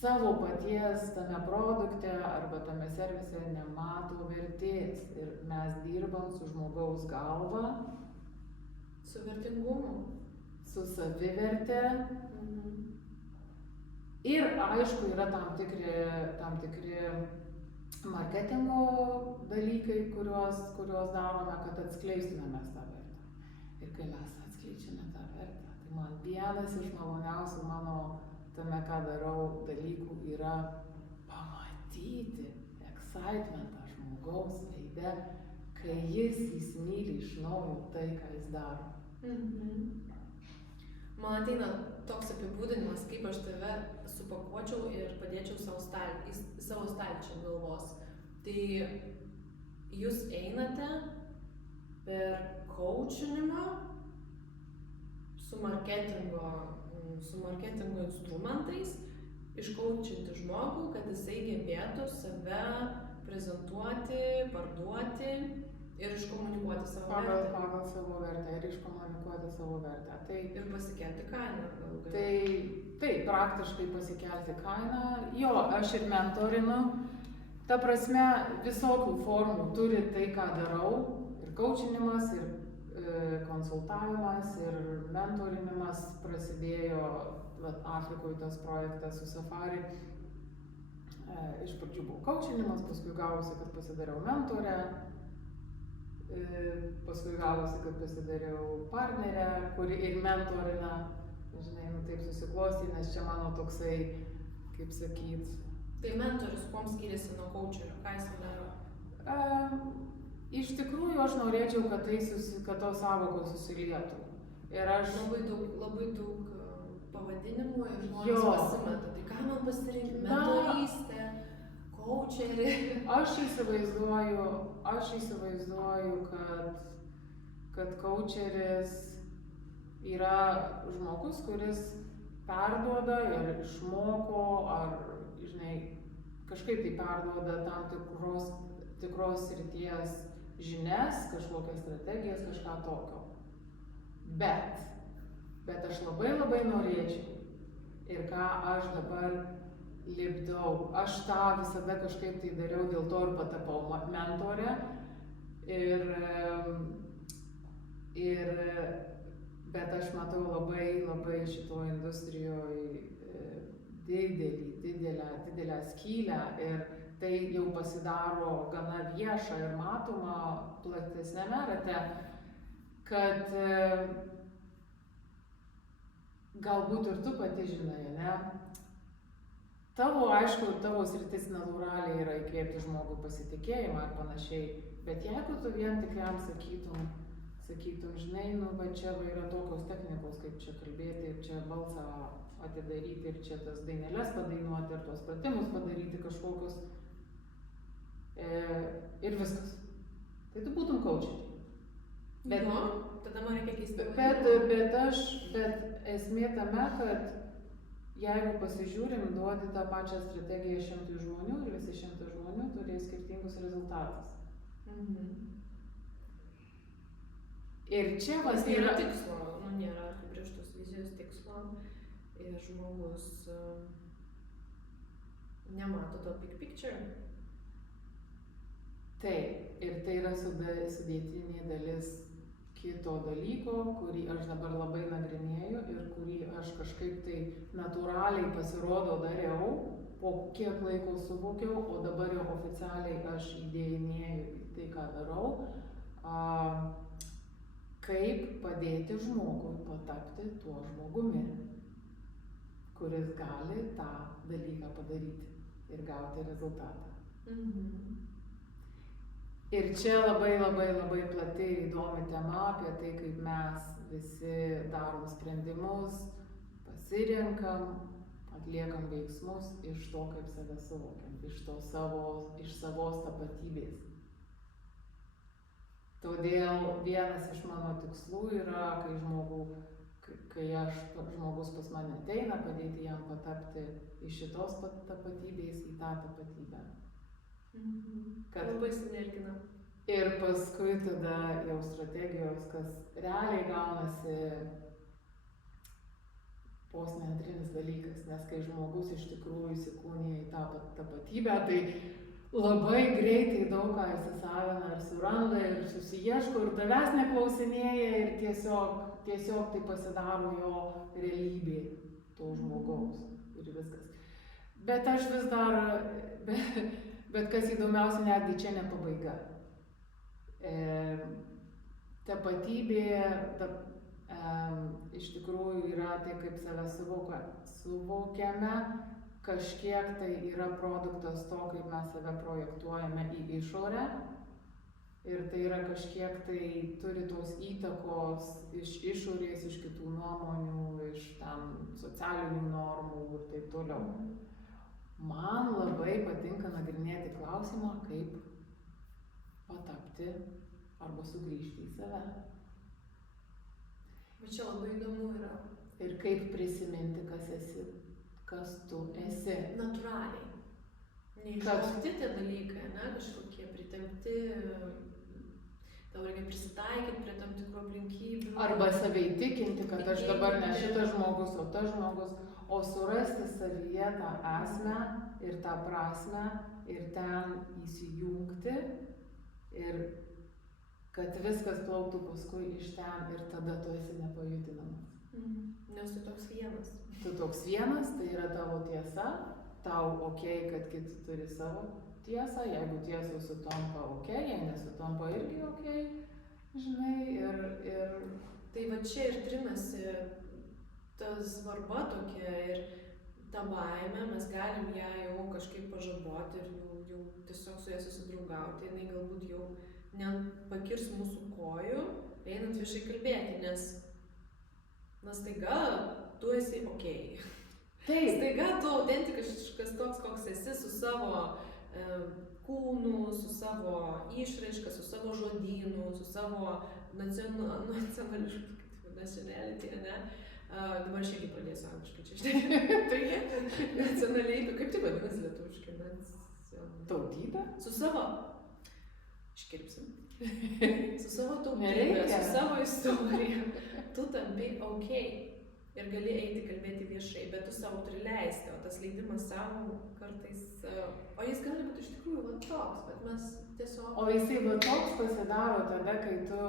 savo paties tame produkte arba tame servise nemato vertės. Ir mes dirbam su žmogaus galva, su vertingumu, su saviverte. Ir aišku, yra tam tikri marketingo dalykai, kuriuos darome, kad atskleistume mes tą vertę. Ir kai mes atskleidžiame tą vertę, tai man vienas iš maloniausių mano tame, ką darau, dalykų yra pamatyti excitementą žmogaus veide, kai jis įsimyli iš naujo tai, ką jis daro. Man ateina toks apibūdinimas, kaip aš tave supakuočiau ir padėčiau savo stalčių galvos. Tai jūs einate per coachinimą su marketingo instrumentais, iškoučinti žmogų, kad jisai gebėtų save prezentuoti, parduoti ir iškomunikuoti savo vertę. Pagal savo vertę ir iškomunikuoti savo vertę. Ir pasikelti kainą. Tai praktiškai pasikelti kainą. Jo, aš ir mentorinu. Ta prasme, visokių formų turi tai, ką darau. Ir coachinimas, ir konsultavimas, ir mentorinimas prasidėjo Afrikoje tas projektas su Safari. Iš pradžių buvo coachinimas, paskui gavosi, kad pasidariau mentorę. Paskui gavosi, kad pasidariau partnerę, kuri ir mentorina, žinai, taip susiklosti, nes čia mano toksai, kaip sakyt. Tai mentorius, kuom skiriasi nuo coacherio, ką jis daro? Iš tikrųjų, aš norėčiau, kad tos sąvokos susilietų. Ir aš... Labai daug pavadinimų ir žmonės pasimeta. Tai ką man pasirinkti? Mentorystė, coacherį. Aš įsivaizduoju, kad coacheris yra žmogus, kuris perduoda ir išmoko, ar, žinai, kažkaip tai perduoda tam tikros srities žinias, kažkokias strategijas, kažką tokio. Bet aš labai norėčiau ir ką aš dabar lipdau. Aš tą visada kažkaip tai dariau, dėl to ir patapau mentorė. Bet aš matau labai šitoje industrijoje didelę skylę ir tai jau pasidaro gana vieša ir matoma platesnėme rate, kad galbūt ir tu pati žinai, ne? Tavo sritis natūraliai yra įkvėpti žmogui pasitikėjimą ir panašiai, bet jeigu tu vien tik jam sakytum, žinai, va čia yra tokios technikos, kaip čia kalbėti, ir čia balsą atidaryti, ir čia tas daineles padainuoti, ir tuos pratimus padaryti kažkokius, ir viskas. Tai tu būtum coacherė. Tada man reikia keisti. Bet esmė tame, kad jeigu pasižiūrim, duodi tą pačią strategiją 100 žmonių ir visi 100 žmonių turės skirtingus rezultatus. Ir čia nėra tikslo, nėra apibrėžtos vizijos tikslo ir žmogus nemato to big picture. Taip, ir tai yra sudėtinė dalis kito dalyko, kurį aš dabar labai nagrinėju ir kurį aš kažkaip tai natūraliai pasirodo dariau, po kiek laiko suvokiau, o dabar jau oficialiai aš įdėjinėju į tai, ką darau, kaip padėti žmogui patapti tuo žmogumi, kuris gali tą dalyką padaryti ir gauti rezultatą. Ir čia labai plati ir įdomi tema apie tai, kaip mes visi darom sprendimus, pasirenkam, atliekam veiksmus iš to, kaip save suvokiam, iš savos tapatybės. Todėl vienas iš mano tikslų yra, kai žmogus pas mane ateina, padėti jam patapti iš šitos tapatybės į tą tapatybę. Kad labai sinergina. Ir paskui tada jau strategijos, kas realiai gaunasi posmentrinis dalykas, nes kai žmogus iš tikrųjų įsikūnija į tą tapatybę, tai labai greitai daug ką įsisavina ir suranda ir susiieško ir tavęs neklausinėja ir tiesiog tai pasidaro jo realybė to žmogaus ir viskas. Bet aš vis dar, bet kas įdomiausia, netgi čia ne pabaiga. Tapatybė iš tikrųjų yra tai, kaip save suvokiame, kažkiek tai yra produktas to, kaip mes save projektuojame į išorę. Ir tai yra kažkiek tai turi tos įtakos iš išorės, iš kitų nuomonių, iš tam socialinių normų ir taip toliau. Man labai patinka nagrinėti klausimą, kaip patapti arba sugrįžti į save. Bet čia labai įdomu yra. Ir kaip prisiminti, kas tu esi. Natūraliai. Neišmokti tie dalykai, ne, kažkokie pritempti, tau reikia prisitaikyti prie tam tikrų aplinkybių. Arba save įtikinti, kad aš dabar ne šitas žmogus, o tas žmogus, o surasti savyje tą esmę ir tą prasmę ir ten įsijungti ir kad viskas plauktų paskui iš ten ir tada tu esi nepajudinamas. Nes tu toks vienas. Tu toks vienas, tai yra tavo tiesa, tau okei, kad kiti turi savo tiesą, jeigu tiesos sutampa okei, jei nesutampa irgi okei, žinai, ir... Tai va čia ir trinasi ta svarba tokia ir ta baimė, mes galim ją jau kažkaip pažaboti ir jau tiesiog su ją susidraugauti, jinai galbūt jau nepakirs mūsų kojų, einant viešai kalbėti, nes staiga tu esi okei. Taip. Staiga tu autentiškas toks, koks esi, su savo kūnu, su savo išraiška, su savo žodynu, su savo nacionališku, nationality, ne? Dabar aš irgi pradėsiu angliškai čia šnekėti. Nacionaliai, kaip tai vadinasi lietuviškai? Tautybė? Su savo... Iškirpsim. Su savo tautybė, su savo istorija. Tu tampi okei. Ir gali eiti kalbėti viešai, bet tu savo turi leisti, o tas leidimas savo kartais... O jis gali būti iš tikrųjų va toks, bet mes tiesiog... O jisai va toks pasidaro tada, kai tu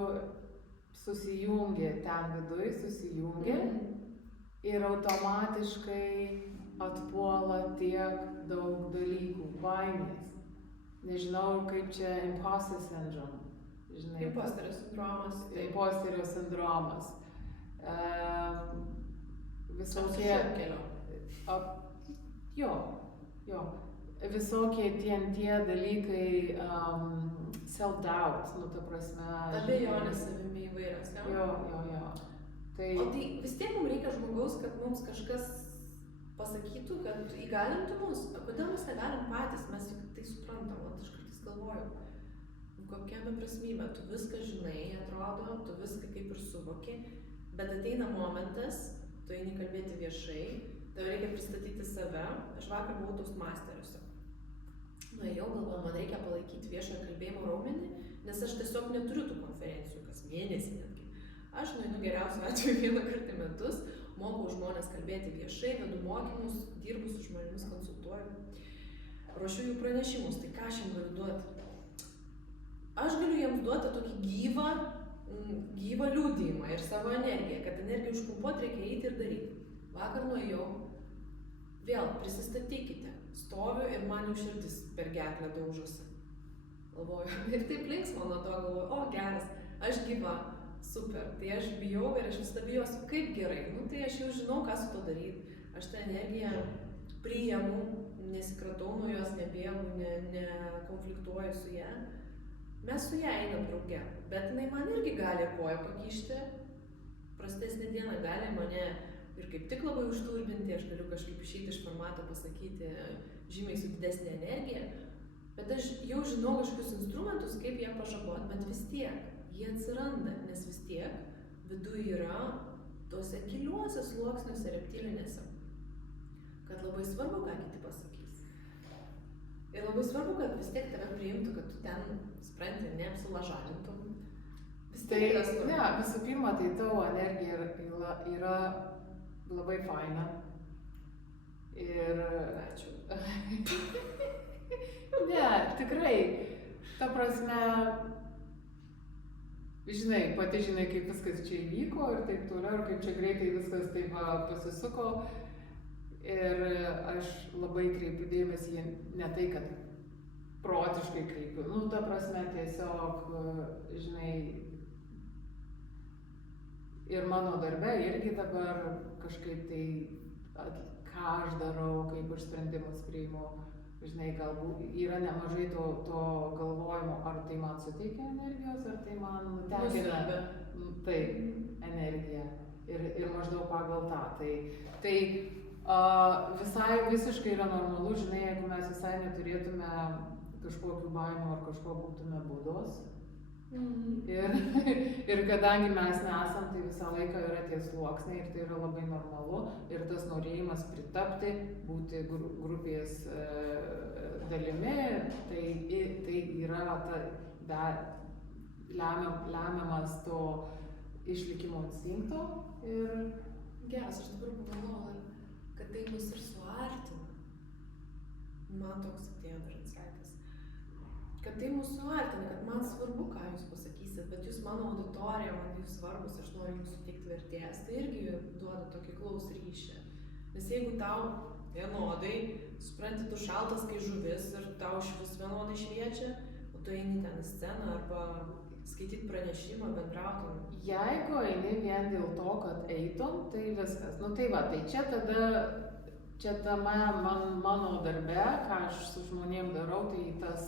susijungi ten viduj, ir automatiškai atpuola tiek daug dalykų, baimės. Nežinau, kaip čia imposter syndrome. Žinai, imposterio sindromas. Imposterio sindromas. Visokie... Jo. Visokie tie dalykai, self-doubt, ta prasme... Abejonės savimi įvairios, ne? Jo. Tai... O tai vis tiek mums reikia žmogaus, kad mums kažkas pasakytų, kad įgalintų mus. O kodėl mes negalim patys, mes juk tai suprantam, aš kartais galvoju, kokia beprasmybė, tu viską žinai, atrodo, tu viską kaip ir suvoki, bet ateina momentas, tu eini kalbėti viešai, tau reikia pristatyti save. Aš vakar buvau Toastmasteriuose. Nuėjau, galvoju, man reikia palaikyti viešojo kalbėjimo raumenį, nes aš tiesiog neturiu tų konferencijų kas mėnesį netgi. Aš nueinu geriausiu atveju vieną kartą į metus, mokau žmonės kalbėti viešai, vedu mokymus, dirbu su žmonėmis, konsultuoju. ruošiu jų pranešimus, tai ką aš jiems galiu duoti? Aš galiu jiems duoti tokį gyvą liudijimą ir savo energiją, kad energiją užpumpuoti reikia eiti ir daryti. Vakar nuėjau, vėl prisistatykite, stoviu ir man jau širdis per gerklę daužosi. Galvoju, ir taip linksma nuo to, galvoju, o geras, aš gyva, super, tai aš bijau ir aš visada bijosiu, kaip gerai, nu tai aš jau žinau, ką su to daryti, aš tą energiją priimu, nesikratau nuo jos, nebėgu, nekonfliktuoju su ją, mes su ją einam drauge, bet jinai man irgi gali koją pakišti, prastesnė diena gali mane ir kaip tik labai užturbinti, aš galiu kažkaip išeiti iš formato, pasakyti žymiai su didesnė energija, bet aš jau žinau kažkokius instrumentus, kaip ją pažaboti, bet vis tiek jie atsiranda, nes vis tiek viduje yra tose giliuose sluoksniuose reptilinėse, kad labai svarbu, ką kiti pasakys. Ir labai svarbu, kad vis tiek tave priimtų, kad tu ten, supranti, neapsilažalintum. Vis tiek yra svarbu. Ne, visų pirma, tai tavo energija yra labai faina. Ir... Ačiū. Ne, tikrai. Ta prasme, žinai, pati žinai, kaip viskas čia įvyko ir taip toliau, ir kaip čia greitai viskas taip pasisuko. Ir aš labai kreipiu dėmesį, ne tai, kad protiškai kreipiu, nu, ta prasme, tiesiog, žinai, ir mano darbe irgi dabar kažkaip tai, ką aš darau, kaip aš sprendimus priimu, žinai, galbūt yra nemažai to galvojimo, ar tai man suteikia energijos, ar tai man tenkina, taip, energiją. Ir maždaug pagal tą. Tai visai visiškai yra normalu, žinai, jeigu mes visai neturėtume kažkokių baimių ar kažko būtume būdos. Ir kadangi mes nesam, tai visą laiką yra tie sluoksniai ir tai yra labai normalu. Ir tas norėjimas pritapti, būti grupės dalimi, tai yra lemiamas to išlikimo instinkto. Ir geras, aš dabar pagalvojau, kad tai mus ir suartina. Man toks atėjo dar insightas. Kad tai mus suartina, kad man svarbu, ką jūs pasakysit, bet jūs mano auditorija, man jūs svarbus, aš noriu jums suteikti vertės, tai irgi duoda tokį klaus ryšį. Nes jeigu tau vienodai, supranti, tu šaltas kai žuvis ir tau švis vienodai šviečia, o tu eini ten į sceną arba skaityti pranešimą, bendrauti. Jeigu eini vien dėl to, kad eitum, tai viskas. Nu tai va, tai čia tame mano darbe, ką aš su žmonėm darau, tai tas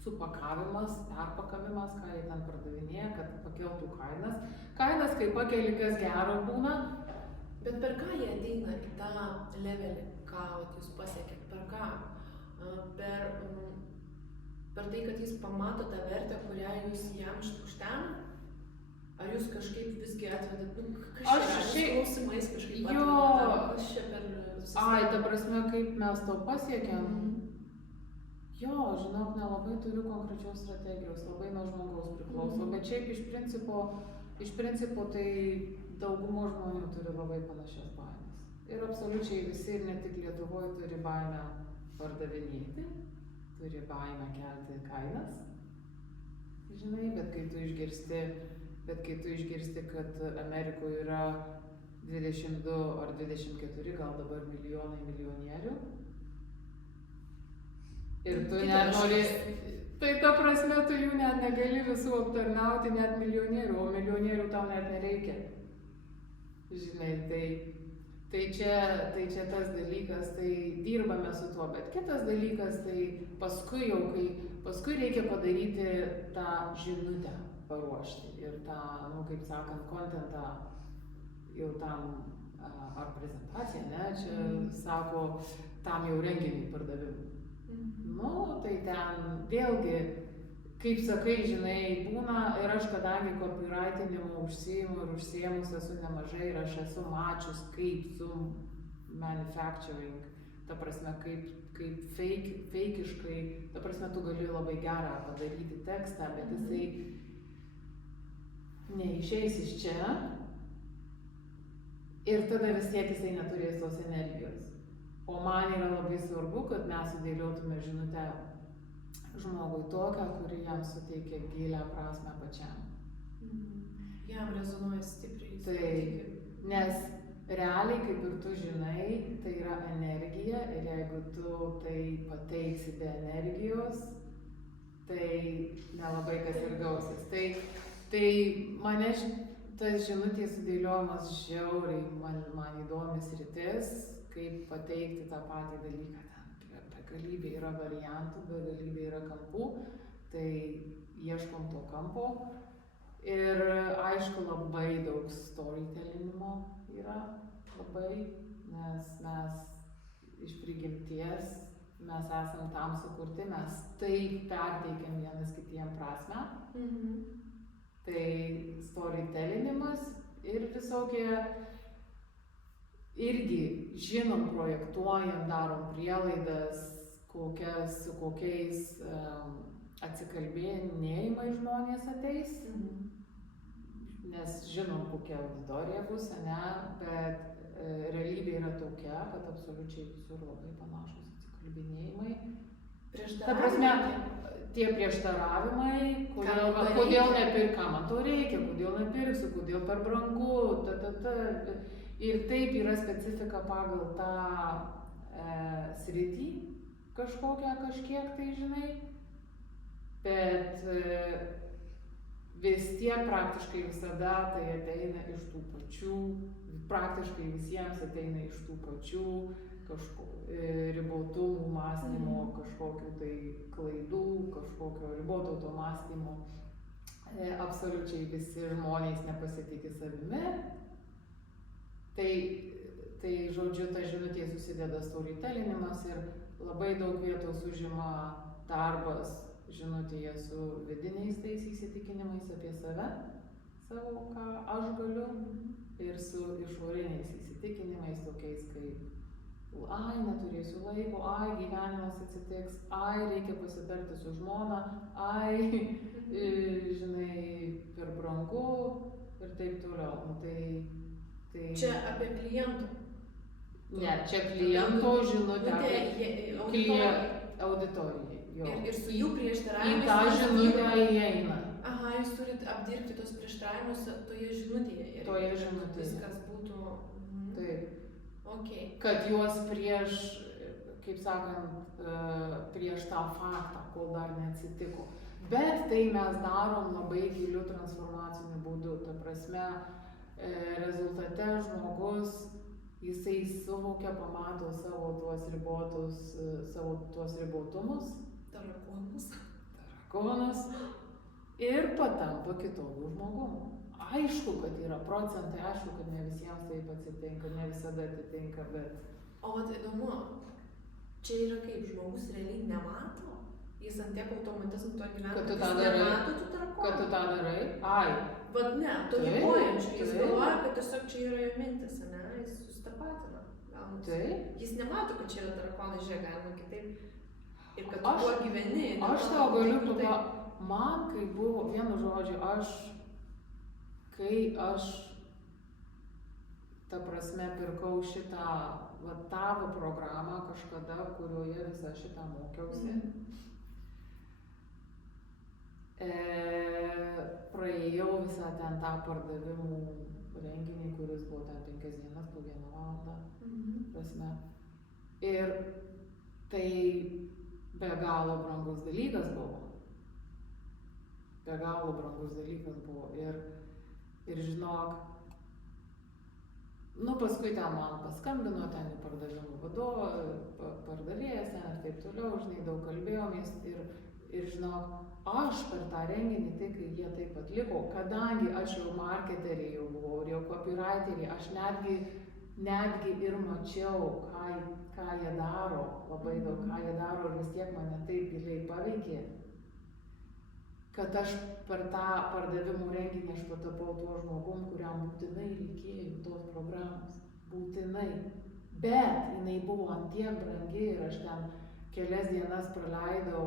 supakavimas, perpakavimas, ką jie ten pardavinėja, kad pakeltų kainas. Kainas, kai pakeli, kas gero būna. Bet per ką jie ateina į tą levelį, ką jūs pasiekėt, per ką? Per tai, kad jis pamato tą vertę, kurią jūs jam užtenat? Ar jūs kažkaip visgi atvedat, kas čia klausimais kažkaip atvedat, kas čia per... Ta prasme, kaip mes to pasiekėm? Jo, žinok, nelabai turiu konkrečios strategijos, labai nuo žmogaus priklauso, bet šiaip iš principo tai daugumo žmonių turi labai panašias baimės. Ir absoliučiai visi, ir ne tik Lietuvoje, turi baimę pardavinėti, turi baimę kelti kainas, žinai, bet kai tu išgirsti, kad Amerikoje yra 22 ar 24, gal dabar milijonierių, ir tu net nori, tai ta prasme, tu jų net negali visų aptarnauti, net milijonierių, o milijonierių tau net nereikia. Žinai, tai čia tas dalykas, tai dirbame su tuo, bet kitas dalykas, tai paskui reikia padaryti tą žinutę, paruošti ir tą, kaip sakant, kontentą jau tam, ar prezentaciją, ne, čia sako, tam jau renginiui pardavimui. Tai ten vėlgi, kaip sakai, žinai, būna ir aš, kadangi copywritinimu užsiimu ir užsiėmus esu nemažai ir aš esu mačius, kaip su manufacturing, ta prasme, kaip feikiškai, ta prasme, tu gali labai gerą padaryti tekstą, bet jisai neišeis iš čia ir tada vis tiek jisai neturės tos energijos. O man yra labai svarbu, kad mes sudėliotume žinutę žmogui tokią, kuri jam suteikia gilią prasme pačiam. Jam rezonuoja stipriai. Tai, nes realiai, kaip ir tu žinai, tai yra energija ir jeigu tu tai pateiksi be energijos, tai nelabai kas ir gausis. Tai mane tas žinutės sudėliojimas žiauriai, man įdomi sritis, kaip pateikti tą patį dalyką. Ten begalybė yra variantų, begalybė yra kampų, tai ieškom to kampo. Ir aišku, labai daug storytellinimo yra, labai, nes mes iš prigimties, mes esam tam sukurti, mes taip perteikiam vienas kitiem prasme. Tai storytellinimas ir visokie irgi žinom, projektuojam, darom prielaidas, su kokiais atsikalbinėjimai žmonės ateis, nes žinom, kokia auditorija bus, ne, bet realybė yra tokia, kad absoliučiai visur labai panašus atsikalbinėjimai. Ta prasme, tie prieštaravimai, kodėl nepirk, ką man to reikia, kodėl nepirksiu, kodėl per brangu, Ir taip yra specifika pagal tą sritį kažkokią kažkiek tai, žinai, bet vis tiek praktiškai visada tai ateina iš tų pačių, praktiškai visiems ateina iš tų pačių ribotumų mąstymo, kažkokių tai klaidų, kažkokio riboto to mąstymo. Absoliučiai visi žmonės nepasitikė savimi. Tai žodžiu, ta žinutė susideda storytellinimas ir labai daug vietos užima darbas žinutėje su vidiniais tais įsitikinimais apie save, savo, ką aš galiu, ir su išoriniais įsitikinimais, tokiais kaip ai, neturėsiu laiko, ai, gyvenimas atsitiks, ai, reikia pasitarti su žmona, ai, žinai, per brangu ir taip toliau. Čia apie klientų. Ne, čia kliento žinutė auditorijai. Ir su jų prieštaravimais. Į tą žinutę įeina. Aha, jūs turit apdirbti tos prieštaravimus toje žinutėje. Toje žinutėje. Viskas būtų. Taip. Okay. Kad juos prieš, kaip sakant, prieš tą faktą, kol dar neatsitiko. Bet tai mes darom labai giliu transformaciniu būdu. Ta prasme, rezultate žmogus, jisai suvokia, pamato savo tuos ribotumus. Tarakonus. Ir patampa kitokiu žmogum. Aišku, kad yra procentai, aišku, kad ne visiems taip atsitinka, ne visada atitinka, bet... O vat įdomu, čia yra kaip žmogus realiai nemato? Jis ant tiek automatizmų to gyvena, kad jis nemato tų tarakonų. Kad tu tą darai? Ai. Vat ne, to ribojančių. Jis galvoja, kad tiesiog čia yra jo mintis, ne? Jis susitapatina. Taip. Jis nemato, kad čia yra tarakonai, žiūrėk, galima kitaip. Ir kad tu tuo gyveni. Aš tau galiu man, kai buvo, vienu žodžiu, kai aš, ta prasme, pirkau šitą, va, tavo programą kažkada, kurioje visą šitą mokiausi. Praėjau visą ten tą pardavimų renginį, kuris buvo ten 5 dienas po 1 valandą. Prasme. Ir tai be galo brangus dalykas buvo. Ir žinok, paskui ten man paskambino, ten į pardavimų vadovą, pardavėjas ten ir taip toliau, žinai, daug kalbėjomės ir žinok, aš per tą renginį, tai kai jie taip atliko, kadangi aš jau marketerė jau buvau ir jau copywriterė, aš netgi ir mačiau, ką jie daro, labai daug ką jie daro ir vis tiek mane taip giliai paveikė, kad aš per tą pardavimų renginį aš patapau tuo žmogum, kuriam būtinai reikėjo tos programos. Būtinai. Bet jinai buvo ant tiek brangi ir aš ten kelias dienas praleidau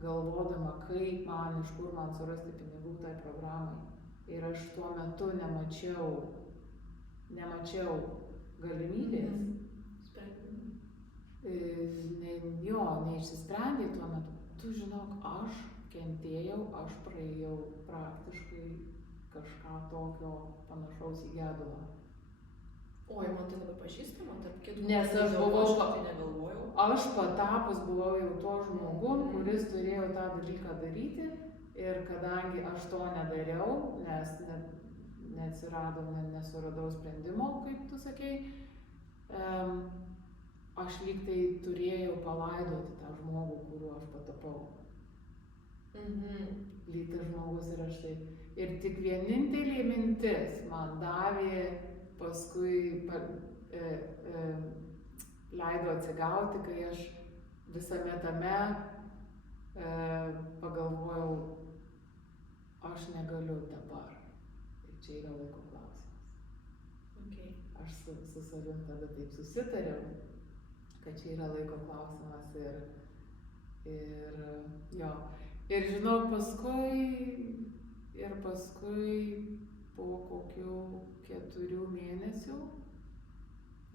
galvodama, kaip man, iš kur man surasti pinigų tai programai. Ir aš tuo metu nemačiau galimybės. tu žinok, aš kentėjau, aš praėjau praktiškai kažką tokio panašaus į gedulą. Oi, man tai labai pažįstama, tarp kitų. Nes aš buvau, tai negalvojau. aš patapus buvau jau to žmogum, kuris turėjo tą dalyką daryti ir kadangi aš to nedariau, nes neatsiradau, nesuradau sprendimo, kaip tu sakei, aš lyg tai turėjau palaidoti tą žmogų, kuriuo aš patapau. Lyg tas žmogus ir aš taip. Ir tik vienintelė mintis man davė paskui leido atsigauti, kai aš visame tame pagalvojau, aš negaliu dabar. Ir čia yra laiko klausimas. Okay. Aš su savim tada taip susitariau, kad čia yra laiko klausimas ir jo. Ir žinau, paskui po kokių 4 mėnesių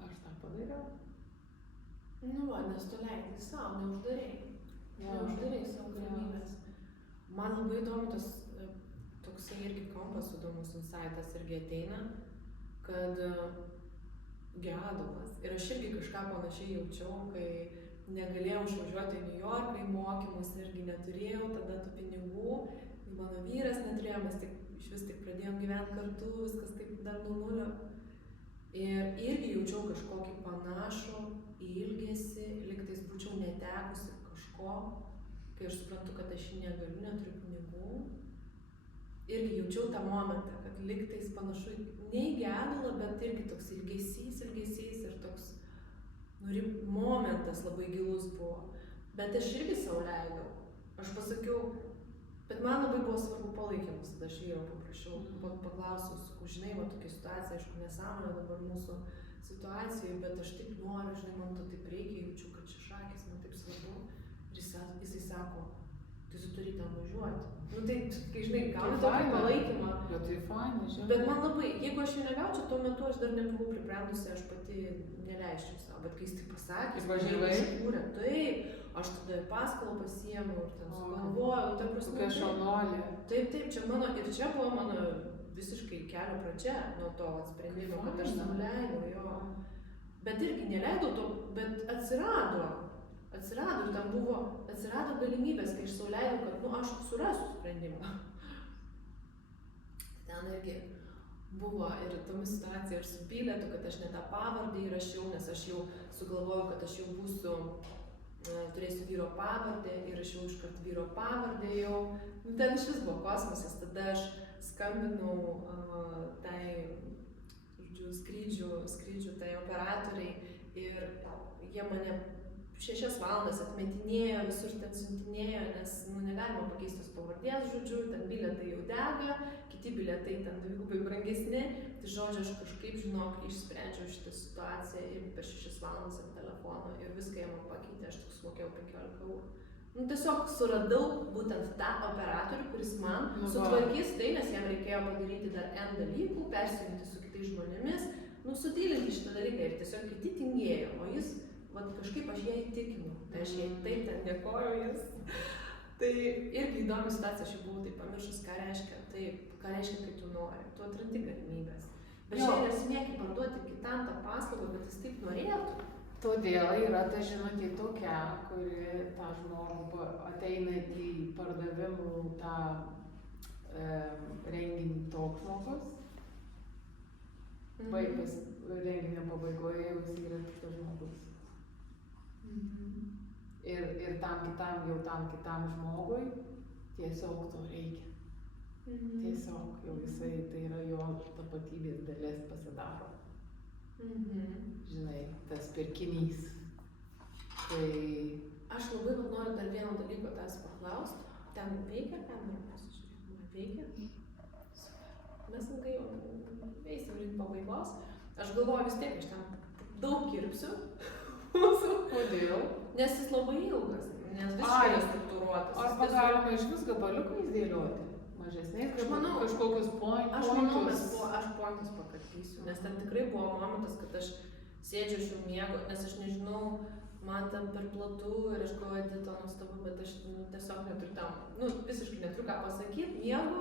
aš tą padariau. Nu va, nes tu leidai savo, neuždarei savo galimybės. Man labai įdomu tas toksai irgi kampas įdomus insightas irgi ateina, kad gedulas. Ir aš irgi kažką panašiai jaučiau, kai negalėjau išvažiuoti į New Yorką į mokymus, irgi neturėjau tada tų pinigų. Mano vyras neturėjo, mes iš vis tik pradėjom gyventi kartu, viskas taip dar nuo nulio. Ir irgi jaučiau kažkokį panašų ilgesį, lygtais būčiau netekusi kažko, kai aš suprantu, kad aš negaliu, neturiu pinigų. Irgi jaučiau tą momentą, kad lygtais panašu ne į gedulą, bet irgi toks ilgesys ir toks momentas labai gilus buvo. Bet aš irgi sau leidau. Aš pasakiau, bet man labai buvo svarbu palaikymas, tada aš vyro paprašiau, paklausiau, žinai, va tokia situacija, aišku, nesąmonė dabar mūsų situacijoje, bet aš taip noriu, žinai, man to taip reikia, jaučiu, kad čia šakės, man taip svarbu. Ir jisai sako, tai tu turi ten važiuoti. Nu tai, kai žinai, gauni tokį palaikymą. Bet tai fainai, žinai. Bet man labai, jeigu aš jo negaučiau, tuo metu aš dar nebuvau pribrendusi, aš pati neleisčiau savo. Bet kai jis tai pasakė, jis važiuoja, taip, aš tada paskolą pasiėmiau ir ten sugalvojau, ta prasme. Tokia šaunolė. Taip, čia mano, ir čia buvo mano visiškai kelio pradžia nuo to sprendimo, kad aš sau leidau jo. Bet irgi neleidau to, bet atsirado ir ten buvo, atsirado galimybės, kai aš sau leidau, kad, aš surasiu sprendimą. Ten irgi buvo ir įdomi situacija ir su bilietu, kad aš ne tą pavardę įrašiau, nes aš jau sugalvojau, kad aš jau turėsiu vyro pavardę ir aš jau iškart vyro pavardę jau. Ten šis buvo kosmosas, tada aš skambinau skrydžių tai operatoriai ir jie mane 6 valandas atmetinėjo, visur ten siuntinėjo, nes negalima pakeisti tos pavardės, žodžiu, ten bilietai jau dega, kiti bilietai ten dvigubai brangesni, tai žodžiu, aš kažkaip, žinok, išsprendžiau šitą situaciją ir per 6 valandas ant telefono ir viską jie man pakeitė, aš tik sumokėjau 15 eurų. Tiesiog suradau būtent tą operatorių, kuris man sutvarkys tai, nes jam reikėjo padaryti dar N dalykų, persijungti su kitais žmonėmis, sudylinti šitą dalyką ir tiesiog kiti tingėjo, o jis kažkaip aš ją įtikinau, tai aš jai taip ten dėkojau jis. Tai irgi įdomi situacija, aš jau buvau taip pamiršus, ką reiškia, kai tu nori, tu atrandi galimybės. Bet čia yra esmė, kaip parduoti kitam tą paslaugą, bet jis taip norėtų. Todėl yra ta žinutė tokia, kuri tą žmogų ateina į pardavimų tą renginį toks žmogus. Baigus renginio pabaigoje jau jis yra kitas žmogus. Ir tam kitam žmogui tiesiog to reikia. Tiesiog jau jisai, tai yra jo tapatybės dalis pasidaro. Žinai, tas pirkinys. Tai aš labai noriu dar vieną dalyką tavęs paklausti. Ten veikia kamera, pasižiūrėk, veikia? Mes ilgai jau eisim link pabaigos. Aš galvoju vis tiek, aš ten daug kirpsiu. Kodėl? Nes jis labai ilgas, nes visiškai struktūruotas. Arba galima iš vis gabaliukais dėlioti, mažesniais, kažkokius pointus. Aš manau, aš pointus pakarpysiu, nes ten tikrai buvo momentas, kad aš sėdžiu, aš jau miegu, nes aš nežinau, man ten per platu ir aš galvoju, Edita, nuostabu, bet aš tiesiog neturiu tam, visiškai neturiu ką pasakyti, miegu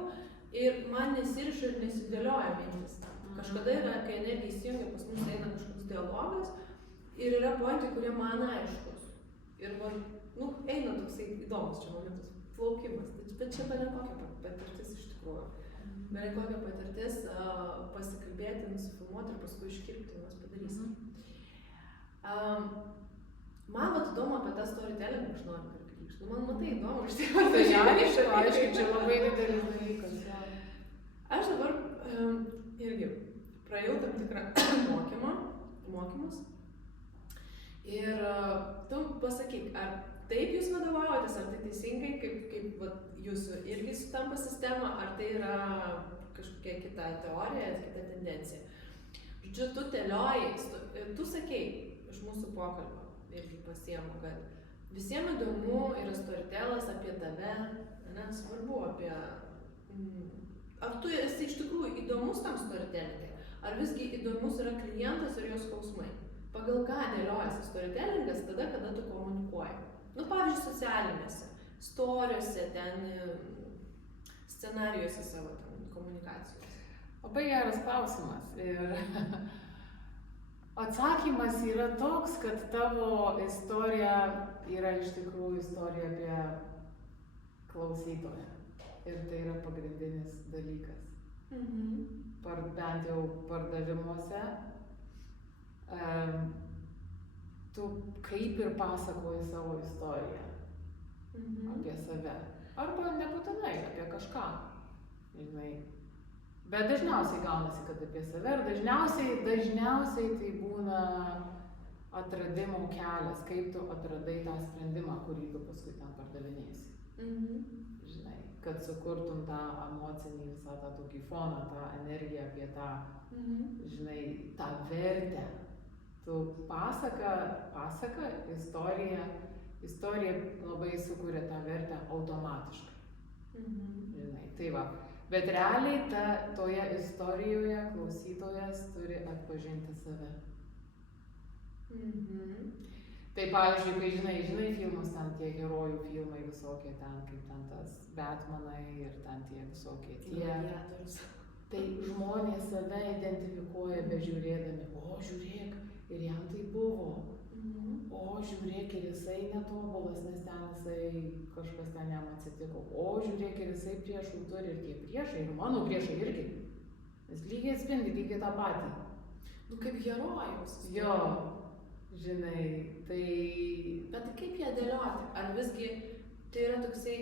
ir man nesiriša ir nesidėlioja mintis. Kažkada yra, kai energija įsijungia, pas mus eina kažkoks dialogas ir yra pointai, kurie man aiškus. Ir man, eina toksai įdomus čia momentas, plaukimas, bet čia bene kokia patirtis iš tikrųjų. Bene kokia patirtis pasikalbėti, nusifilmuoti ir paskui iškirpti, mes padarysim. Man vat įdomu apie tą storytelling, aš noriu grįžti. Man matai įdomu, aš taip pat aišku, čia labai didelis dalykas. Aš dabar irgi praėjau tam tikrą mokymus ir tu pasakyk, ar taip jūs vadovaujatės, ar tai teisingai, kaip jūsų irgi sutampa sistema, ar tai yra kažkokia kita teorija, kita tendencija. Žodžiu, tu dėlioji, tu sakei iš mūsų pokalbio, irgi pasiemu, kad visiems įdomu yra storytellas apie tave, nesvarbu apie... Ar tu esi iš tikrųjų įdomus tam storytellingui, ar visgi įdomus yra klientas ir jos skausmai? Pagal ką dėliojasi storytellingas tada, kada tu komunikuoji? Pavyzdžiui, socialinėse, storiuose, ten scenarijuose savo ten komunikacijos. Labai geras klausimas. Ir atsakymas yra toks, kad tavo istorija yra iš tikrųjų istorija apie klausytoją. Ir tai yra pagrindinis dalykas. Bent jau pardavimuose. Tu kaip ir pasakoji savo istoriją apie save. Arba nebūtinai apie kažką. Žinai. Bet dažniausiai gaunasi, kad apie save. Ir dažniausiai tai būna atradimo kelias, kaip tu atradai tą sprendimą, kurį tu paskui ten pardavinėsi. Žinai, kad sukurtum tą emocinį visą tą tokį foną, tą energiją apie tą, žinai, tą vertę. Tu pasaka, istorija labai sukuria tą vertę automatiškai. Žinai, tai va. Bet realiai toje istorijoje klausytojas turi atpažinti save. Tai pavyzdžiui, kai žinai filmus, ten tie herojų filmai visokie ten, kaip ten tas Batmanai ir ten tie visokie tai žmonės save identifikuoja bežiūrėdami, o žiūrėk, ir jam tai buvo, o žiūrėk, ir jisai netobulas, nes ten jisai kažkas ten jam atsitiko, o žiūrėk, ir jisai priešų turi, ir tie priešai, ir mano priešai irgi, nes lygiai atspindi, lygiai tą patį. Kaip herojus. Jo. Žinai, tai... Bet kaip ją dėlioti? Ar visgi tai yra toksai...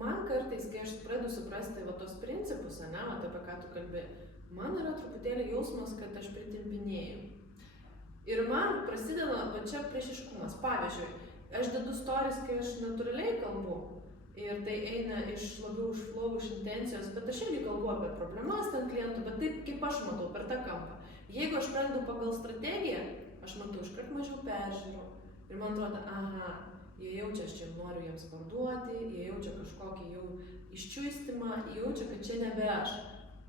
Man kartais, kai aš pradedu suprasti tos principus, apie ką tu kalbi, man yra truputėlį jausmas, kad aš pritimpinėju. Ir man prasideda čia priešiškumas. Pavyzdžiui, aš dedu stories, kai aš natūraliai kalbu. Ir tai eina labiau iš flow, iš intencijos, bet aš irgi kalbu apie problemas ten klientų, bet taip, kaip aš matau, per tą kampą. Jeigu aš pradedu pagal strategiją, aš matau iškart mažiau peržiūrų. Ir man atrodo, jie jaučia, aš čia noriu jiems parduoti, jie jaučia kažkokį jau iščiuistimą, jaučia, kad čia nebe aš.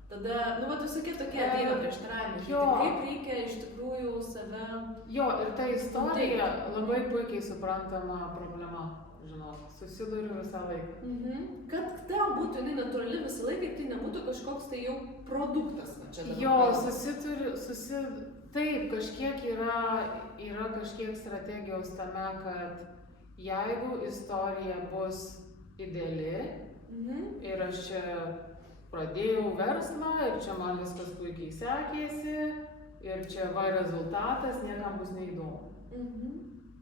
Tada, visokie tokie ateina prieštaravimai. Kaip reikia iš tikrųjų save... Jo, ir ta istorija labai puikiai suprantama problema, žinok, susiduriu visą laiką. Kad ta būtų natūrali visą laiką, tai nebūtų kažkoks tai jau produktas. Jo, taip, kažkiek yra kažkiek strategijos tame, kad jeigu istorija bus ideali ir aš čia pradėjau verslą ir čia man viskas puikiai sekėsi ir čia rezultatas, niekam bus neįdomu.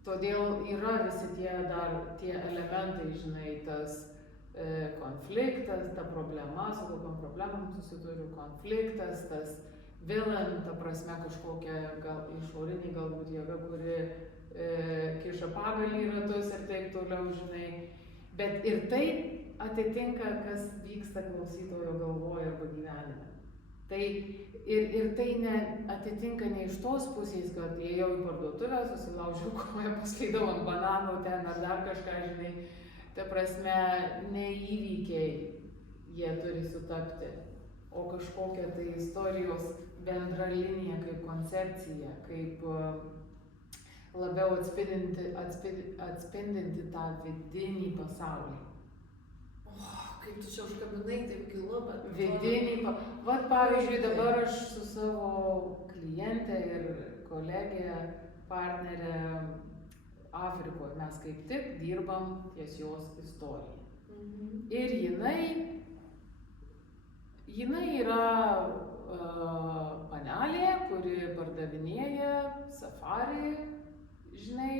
Todėl yra visi tie elementai, žinai, tas konfliktas, ta problema, su kokiom problemom susiduriu, konfliktas, tas villain, ta prasme kažkokia gal išorinė galbūt jėga, kuri kiša pagalį į ratus ir taip toliau, žinai. Bet ir tai atitinka, kas vyksta klausytojo galvoje arba gyvenime. Tai ir tai atitinka ne iš tos pusės, kad ėjau į parduotuvę, susilaužiau koją, paslydau ant bananų ten ar dar kažką, žinai. Ta prasme, ne įvykiai jie turi sutapti, o kažkokia tai istorijos bendra linija, kaip koncepcija, kaip labiau atspindinti tą vidinį pasaulį. Kaip tu čia užkabinai, taip gilu, bet... Vat pavyzdžiui, dabar aš su savo kliente ir kolegė, partnerė Afrikoje, mes kaip tik dirbam ties jos istoriją. Ir jinai yra panelė, kuri pardavinėja safari, žinai.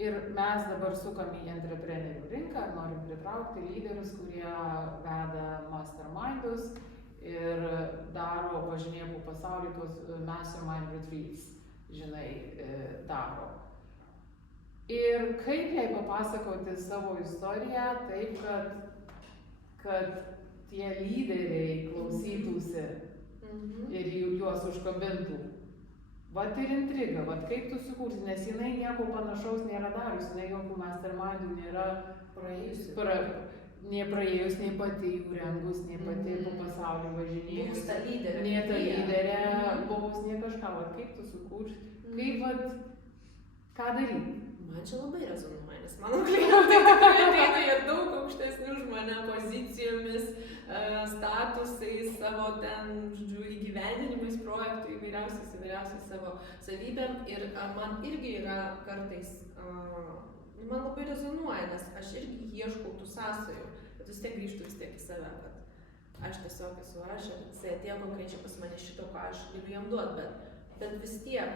Ir mes dabar sukam į entreprenerių rinką, norim pritraukti lyderius, kurie veda mastermindus ir daro, važinėja po pasaulį tuos mastermind retreats, žinai, daro. Ir kaip jai papasakoti savo istoriją, taip, kad tie lyderiai klausytųsi ir juos užkabintų. Vat ir intriga, vat kaip tu sukursi, nes jinai nieko panašaus nėra darius, jinai jokių mastermindų nėra praėjus, nei pati jų rengus, nei pati po pasaulį važinėjus, nei ta lyderė buvus, nei kažką, vat kaip tu sukursi, kaip vat, ką daryti. Man čia labai rezonuoja, nes mano klientai tikrai ateina ir daug aukštesni už mane pozicijomis, statusais, savo ten, žodžiu, įgyvendinimais projektų, įvairiausiais savo savybėm. Ir man irgi yra kartais, man labai rezonuoja, nes aš irgi ieškau tų sąsajų, bet vis tiek grįžtu vis tiek į save, kad aš tiesiog esu aš ir jisai atėjo konkrečiai pas mane šito, ką aš galiu jam duoti, bet vis tiek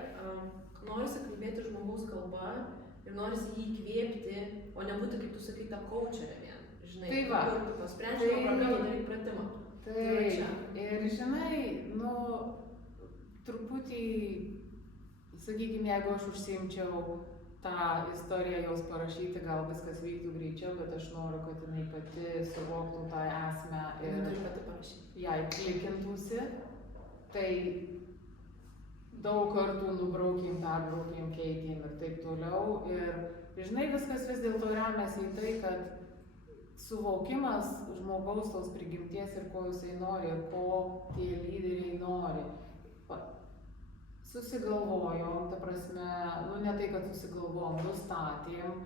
norisi kalbėti žmogaus kalba. Ir norisi jį įkvėpti, o nebūti, kaip tu sakai, ta coacherė vien. Žinai, tai va, kur tu pasprendži problemą, daryk pratimą. Taip, ir žinai, truputį, sakykime, jeigu aš užsiimčiau tą istoriją jos parašyti, gal viskas vyktų greičiau, bet aš noriu, kad jinai pati suvoktų tą esmę ir jai klikintųsi. Tai daug kartų nubraukėm, perbraukėm, keitėm ir taip toliau. Ir žinai, viskas vis dėlto remiasi į tai, kad suvokimas žmogaus tos prigimties ir ko jisai nori, ir ko tie lyderiai nori. Susigalvojom, ta prasme, ne tai, kad susigalvojom, nustatėm,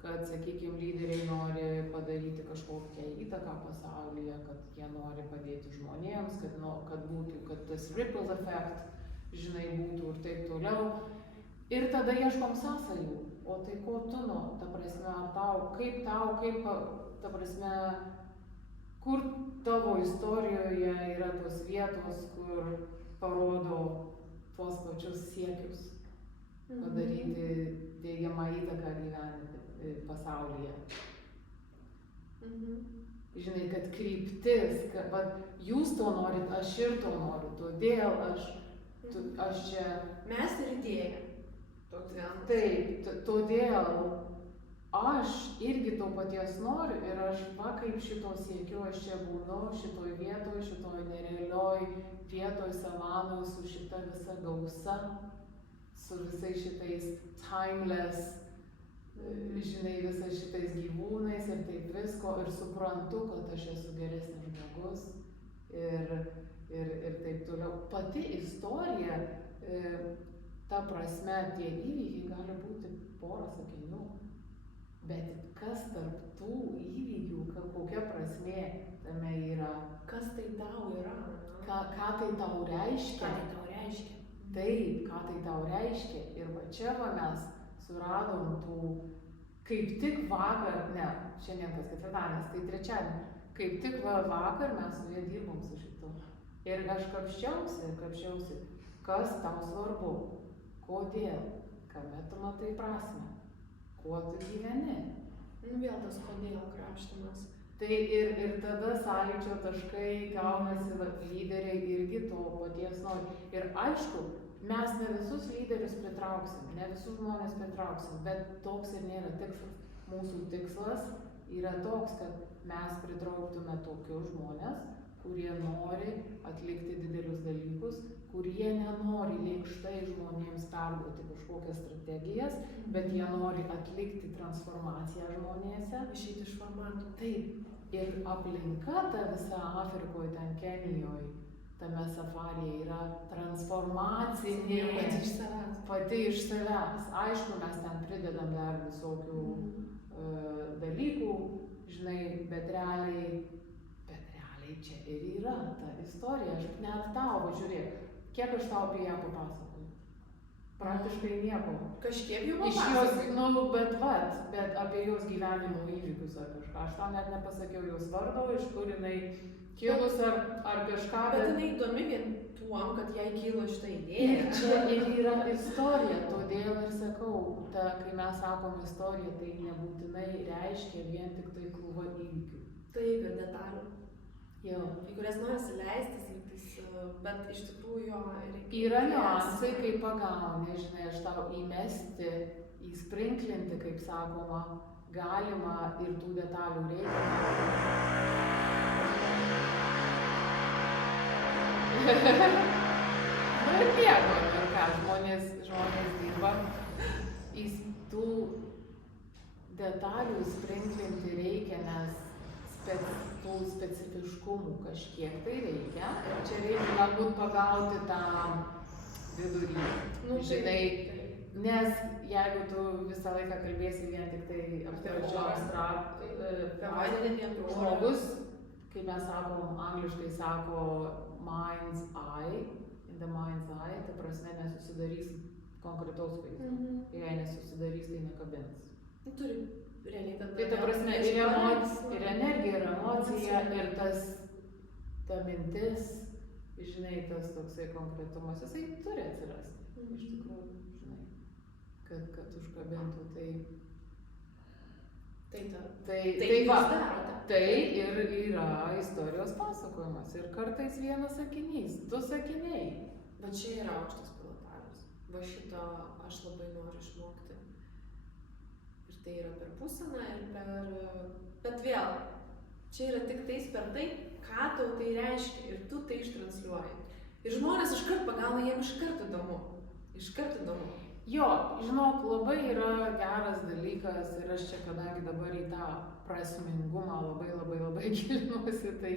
kad, sakykime, lyderiai nori padaryti kažkokią įtaką pasaulyje, kad jie nori padėti žmonėms, kad būtų, kad tas ripple effect, žinai, būtų ir taip toliau. Ir tada ieškom sąsajų. O tai ko tu, ta prasme, ta prasme, kur tavo istorijoje yra tos vietos, kur parodo tuos pačius siekius padaryti teigiamą įtaką gyventi pasaulyje. Žinai, kad kryptis, kad jūs to norit, aš ir to noriu, todėl aš čia... Mes ir idėja. Taip, todėl aš irgi to paties noriu ir aš kaip šito siekiu, aš čia būnu, šitoj vietoj, šitoj nerealioj vietoj savanoj, su šita visa gausa, su visais šitais timeless, žinai, visais šitais gyvūnais ir taip visko ir suprantu, kad aš esu geresnis žmogus ir taip toliau. Pati istorija, ta prasme, tie įvykiai gali būti porą sakinių, bet kas tarp tų įvykių, kokia prasmė tame yra? Kas tai tau yra? Ką tai tau reiškia? Taip, ką tai tau reiškia. Ir va čia mes suradom tų, kaip tik vakar, šiandien kas ketvirtadienis, tai trečiadienį, kaip tik vakar mes su jie dirbom su šitu. Ir aš kapščiausi, kas tau svarbu, kodėl, kame tu matai prasmę, kuo tu gyveni. Vėl tas kodėl krapštimas. Tai ir tada sąlyčio taškai gaunasi, lyderiai irgi to paties nori. Ir aišku, mes ne visus lyderius pritrauksim, ne visus žmonės pritrauksim, bet toks ir nėra tikslas. Mūsų tikslas yra toks, kad mes pritrauktume tokius žmonės, kurie nori atlikti didelius dalykus, kurie nenori lėkštai žmonėms perduoti kažkokias strategijas, bet jie nori atlikti transformaciją žmonėse. Išeiti iš formatų. Taip. Ir aplinka ta visa Afrikoje, ten Kenijoje, tame safaryje yra transformacinė. Pati iš savęs. Aišku, mes ten pridedam dar visokių dalykų, žinai, bet realiai čia ir yra ta istorija. Aš net tau, žiūrėk, kiek aš tau apie ją papasakoju. Praktiškai nieko. Kažkiek jau Iš jos, bet apie jos gyvenimo įvykius ar kažką. Aš tau net nepasakiau jos vardo, iš kur jinai kilus ar kažką. Bet jinai įdomi vien tuom, kad jai kilo šitą idėją. Čia ir yra istorija, todėl ir sakau, kai mes sakom istorija, tai nebūtinai reiškia vien tik tai krūva įvykių. Taip, ir detalių. Jau. Į kurias norisi leistis, bet iš tikrųjų jo reikia. Yra niuansai, kai pagauni, žinai, aš tau įmesti, įsprinklinti, kaip sakoma, galima ir tų detalių reikia. Nu ir nieko, ir ką, žmonės dirba, tų detalių sprinklinti reikia, nes tų specifiškumų kažkiek tai reikia. Ir čia reikia galbūt pagauti tą vidurį. Žinai, nes jeigu tu visą laiką kalbėsi vien tik tai žmogus, kaip mes sakom, angliškai sako mind's eye, in the mind's eye, ta prasme nesusidarys konkretaus vaizdo. Jei nesusidarys, tai nekabins. Turi realiai tada. Tai ta prasme ir energija, ir emocija, ir ta mintis, žinai, tas toksai konkretumas, jisai turi atsirasti. Iš tikrųjų, žinai, kad užkabintų tai. Tai ir yra istorijos pasakojimas. Ir kartais vienas sakinys, 2 sakiniai. Bet čia yra aukštas pilotavimas. Va šito aš labai noriu išmokti. Ir tai yra per būseną ir bet vėl, čia yra tik tais per tai, ką tau tai reiškia ir tu tai ištransliuoji. Ir žmonės iškart pagauna, jiem iškart įdomu. Jo, žinok, labai yra geras dalykas ir aš čia, kadangi dabar į tą prasmingumą labai gilinuosi, tai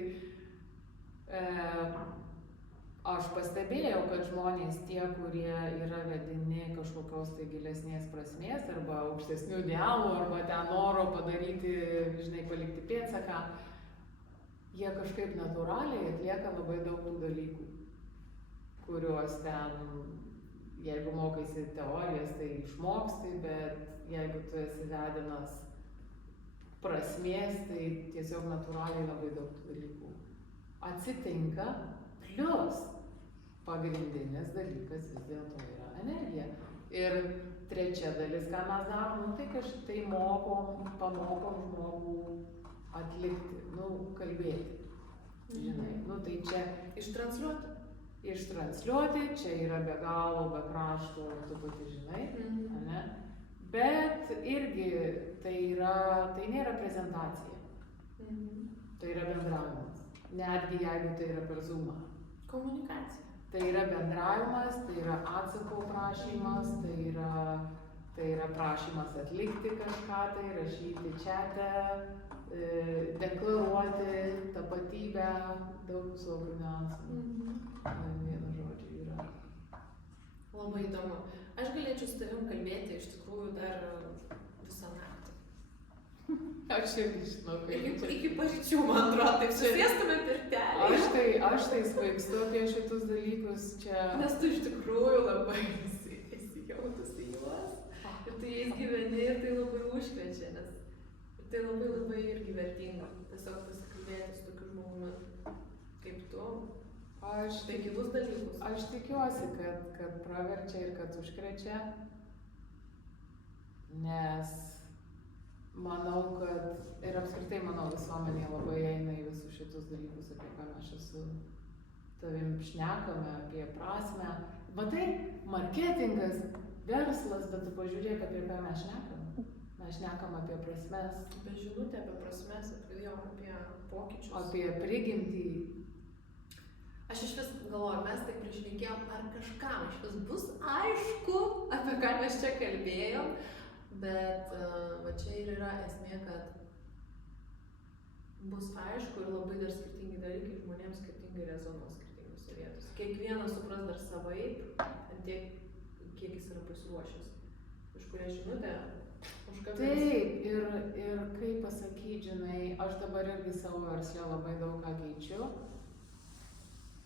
aš pastebėjau, kad žmonės tie, kurie yra vedini kažkokios tai gilesnės prasmės arba aukštesnių idealų, arba ten noro padaryti, žinai, palikti pėdsaką, jie kažkaip natūraliai atlieka labai daug tų dalykų, kuriuos ten, jeigu mokaisi teorijas, tai išmoksti, bet jeigu tu esi vedinas prasmės, tai tiesiog natūraliai labai daug tų dalykų atsitinka. Plius pagrindinis dalykas vis dėlto yra energija. Ir trečia dalis, ką mes darom, tai kažkai pamokom žmogų atlikti, kalbėti. Žinai, tai čia ištransliuoti, čia yra be galo, be krašto, tu pati žinai, ne? Bet irgi tai nėra prezentacija, tai yra bendravimas, netgi jeigu tai yra per Zoomą. Komunikacija. Tai yra bendravimas, tai yra atsako prašymas, tai yra prašymas atlikti kažką, tai rašyti čate, deklaruoti tapatybę, daug visokių niuansų. Vienu žodžiu yra. Labai įdomu. Aš galėčiau su tavim kalbėti iš tikrųjų dar visą naktį. Aš irgi žinau, iki paryčių, man atrodo, taip susėstume pirtelį. Aš tai svaigstu apie šitus dalykus čia. Nes tu iš tikrųjų labai esi jautusi juos. Ir tu jais gyveni ir tai labai užkrečia, nes tai labai irgi vertinga. Tiesiog pasikalbėti su tokiu žmogumi kaip tu. Tai kitus dalykus. Aš tikiuosi, kad praverčia ir kad užkrečia, nes manau, kad ir apskritai mano visuomenė labai eina į visus šitus dalykus, apie ką mes su tavim šnekame, apie prasmę. Matai, marketingas, verslas, bet tu pažiūrėk, apie ką mes šnekam. Mes šnekam apie prasmes. Apie žinutę, apie prasmes, apie pokyčius. Apie prigimtį. Aš iš vis galvoju, mes taip prišnekėjom, ar kažkam iš vis bus aišku, apie ką mes čia kalbėjom. Bet va čia ir yra esmė, kad bus aišku ir labai dar skirtingi dalykai žmonėms skirtingai rezonuos skirtingose tose vietose. Kiekvienas supras dar savaip, ant tiek, kiek jis yra pasiruošęs. Kažkuria žinutė užkabins. Taip, ir kaip pasakyti, žinai, aš dabar irgi savo versle labai daug ką keičiu.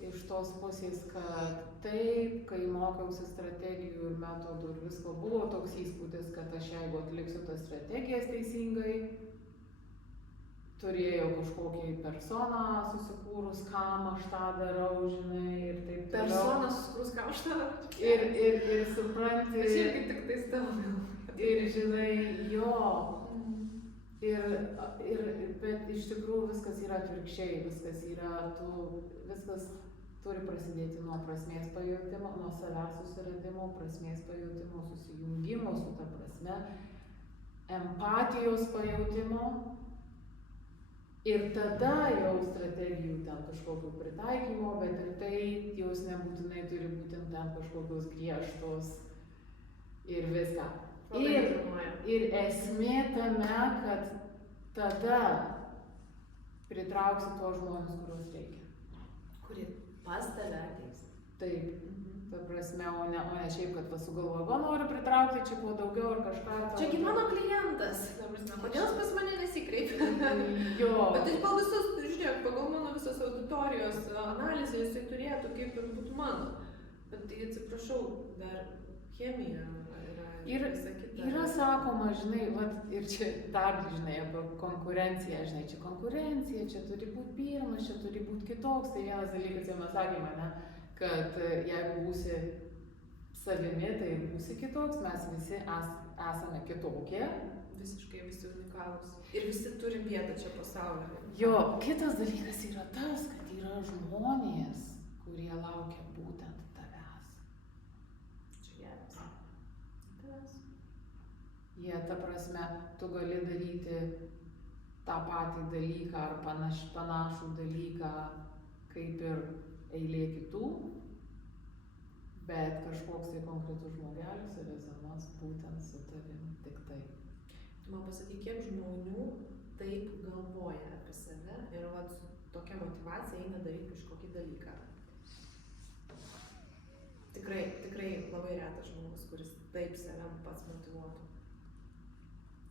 Iš tos pusės, kad taip, kai mokiausi strategijų ir metodų ir visko, buvo toks įspūdis, kad aš jeigu atliksiu tas strategijas teisingai, turėjau kažkokį personą susikūrus, kam aš tą darau, žinai, ir taip toliau. Persona susikūrus, kam aš tą darau. Ir supranti. Aš irgi tik tais tavo. Ir žinai, jo. Bet iš tikrųjų viskas yra atvirkščiai, viskas turi prasidėti nuo prasmės pajutimo, nuo savęs susiradimo, prasmės pajutimo, susijungimo su ta prasme, empatijos pajutimo ir tada jau strategijų ten kažkokių pritaikymo, bet ir tai jos nebūtinai turi būti ten kažkokios griežtos ir viską. Ir esmė tame, kad tada pritrauksi tuos žmonės, kuriuos reikia. Kurie pas tave ateis. Taip, ta prasme, o ne šiaip, kad sugalvoju, noriu pritraukti čia kuo daugiau ar kažką. Čiagi mano klientas, ta prasme, kodėl jis pas mane nesikreipia? Jo. Bet tai pagal mano visas auditorijos analizę jisai turėtų kaip ir būtų mano. Bet tai atsiprašau, dar chemija yra visa kita. Yra sakoma, žinai, ir čia dar, žinai, apie konkurenciją, žinai, čia konkurencija, čia turi būti pirmas, čia turi būti kitoks. Tai vienas dalykas jau mes sakėme, ne, kad jeigu būsi savimi, tai būsi kitoks, mes visi esame kitokie. Visiškai visi unikalūs. Ir visi turi vietą čia pasaulyje. Jo, kitas dalykas yra tas, kad yra žmonės, kurie laukia būtent tavęs. Čia geras. Tavęs. Jie, ta prasme, tu gali daryti tą patį dalyką ar panašų dalyką kaip ir eilė kitų, bet kažkoks tai konkretus žmogelis rezonuos būtent su tavim tik tai. Tu man pasakyk, kiek žmonių taip galvoja apie save ir su tokia motyvacija eina daryti kažkokį dalyką. Tikrai labai retas žmogus, kuris taip save pats motyvuotų.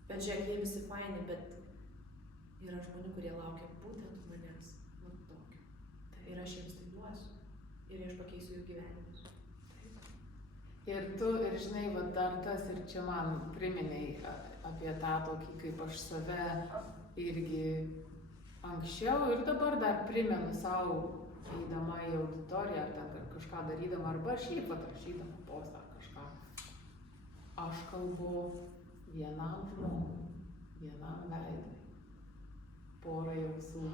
Bet žiūrėk, jie visi faini, bet yra žmonių, kurie laukia būtent manęs, tokio. Ir aš jiems tai duosiu. Ir aš pakeisiu jų gyvenimus. Ir tu, ir žinai, dar tas ir čia man priminei apie tą tokį, kaip aš save irgi anksčiau ir dabar dar primenu savo, eidama į auditoriją, ar ten kažką darydama, arba šiaip atrašydama postą kažką. Aš kalbu vienam žmogui, vienam veidui, porą jausmų.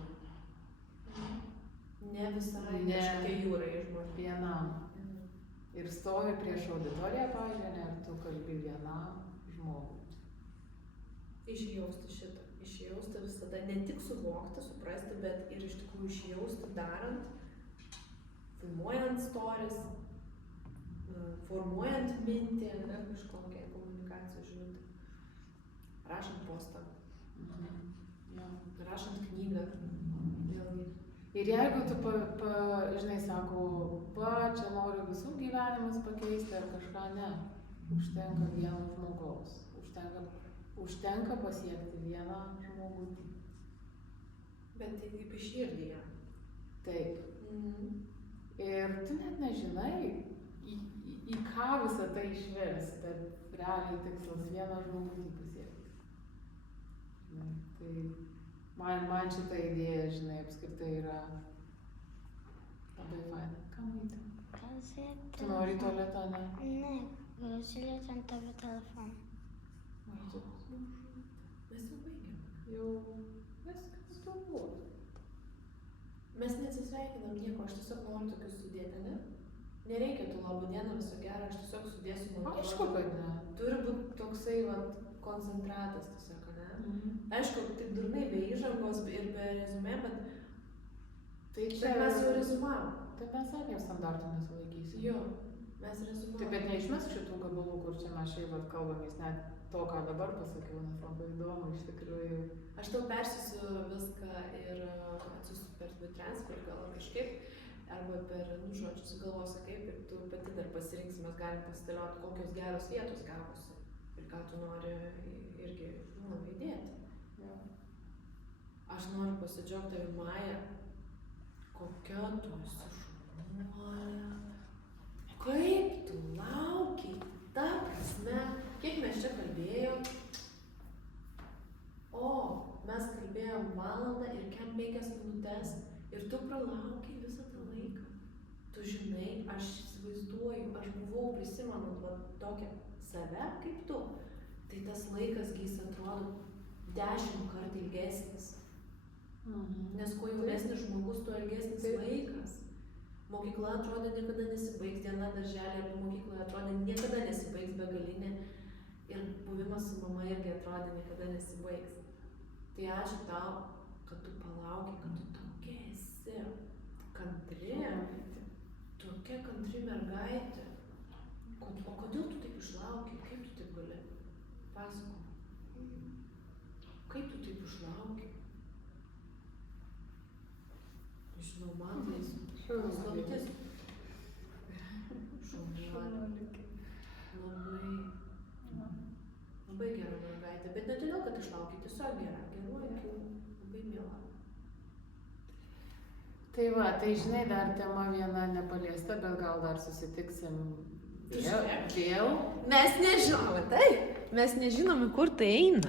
Ne visai, kažkokie jūrai žmonių. Vienam. Ir stovi prieš auditoriją, pavyzdžiui, ir tu kalbi vienam žmogui. Išjausti šitą. Išjausti visada, ne tik suvokti, suprasti, bet ir iš tikrųjų išjausti darant, filmuojant stories, formuojant mintį, kažkokią komunikacijos žinutę, rašant postą, rašant knygą. Vėlgi. Ir jeigu tu, žinai, sako, čia noriu visų gyvenimus pakeisti ar kažką, ne, užtenka vieno žmogaus, užtenka pasiekti vieną žmogutį. Bet tai kaip iširdyje. Taip. Ir tu net nežinai, į ką visą tai išvers, bet realiai tikslas vieną žmogutį pasiekti. Tai man šitą idėją, žinai, apskritai yra labai faina. Ką maitė? Tu nori į tualetą, ne? Ne, galiu žiūrėti ant tavo telefoną. Mes jau baigėm. Jau viskas turbūt. Mes neatsisveikinam nieko, aš tiesiog noriu tokius sudėti, ne? Nereikia tų labą dieną, viso gero, aš tiesiog sudėsiu montuoti. Aišku, kad ne. Turi būti toksai koncentratas tiesiog, ne? Aišku, taip durnai be įžangos ir be rezumė, bet mes jau rezumavom. Taip mes sakėm, standartų nesulaikysim. Jo, mes rezumavom. Taip, bet neišmes šitų gabalų, kur čia mes šiaip kalbamės, net to, ką dabar pasakiau, nes labai įdomu, iš tikrųjų. Aš tau persisiu viską ir atsiųsiu per transfer gal kažkaip. arba per, nu, žodžiu, sugalvosi kaip ir tu pati dar pasirinksi, mes galim pasidėlioti, kokios geros vietos gavosi ir ką tu nori irgi, nu, labai įdėti. Jo. Aš noriu pasidžiaugti tavim, Maja, kokia tu esi šaunuolė. Kaip tu laukiai, ta prasme, kiek mes čia kalbėjom. O, mes kalbėjom valandą ir 5 minutės ir tu pralaukiai visą tą laiką. Tu žinai, aš įsivaizduoju, aš buvau, prisimenu tokią save kaip tu. Tai tas laikas, jis atrodo 10 kartų ilgesnis. Nes kuo jaunesnis žmogus, tuo ilgesnis laikas. Mokykla atrodo niekada nesibaigs, diena darželė arba mokykloje atrodo niekada nesibaigs begalinė. Ir buvimas su mama irgi atrodo niekada nesibaigs. Tai ačiū tau, kad tu palauki, kad tu tokia esi kantri, tokia kantri mergaitė. O kodėl tu taip išlauki? Kaip tu taip gali? Pasakok. Kaip tu taip išlauki? Žinau, man tai paslaptis. Šaunuolė. Labai gera mergaitė, bet ne todėl, kad išlauki, tiesiog gera, geruoju, labai miela. Tai va, tai žinai, dar tema viena nepaliesta, bet gal dar susitiksim vėl. Mes nežinome, tai? Mes nežinome, kur tai eina.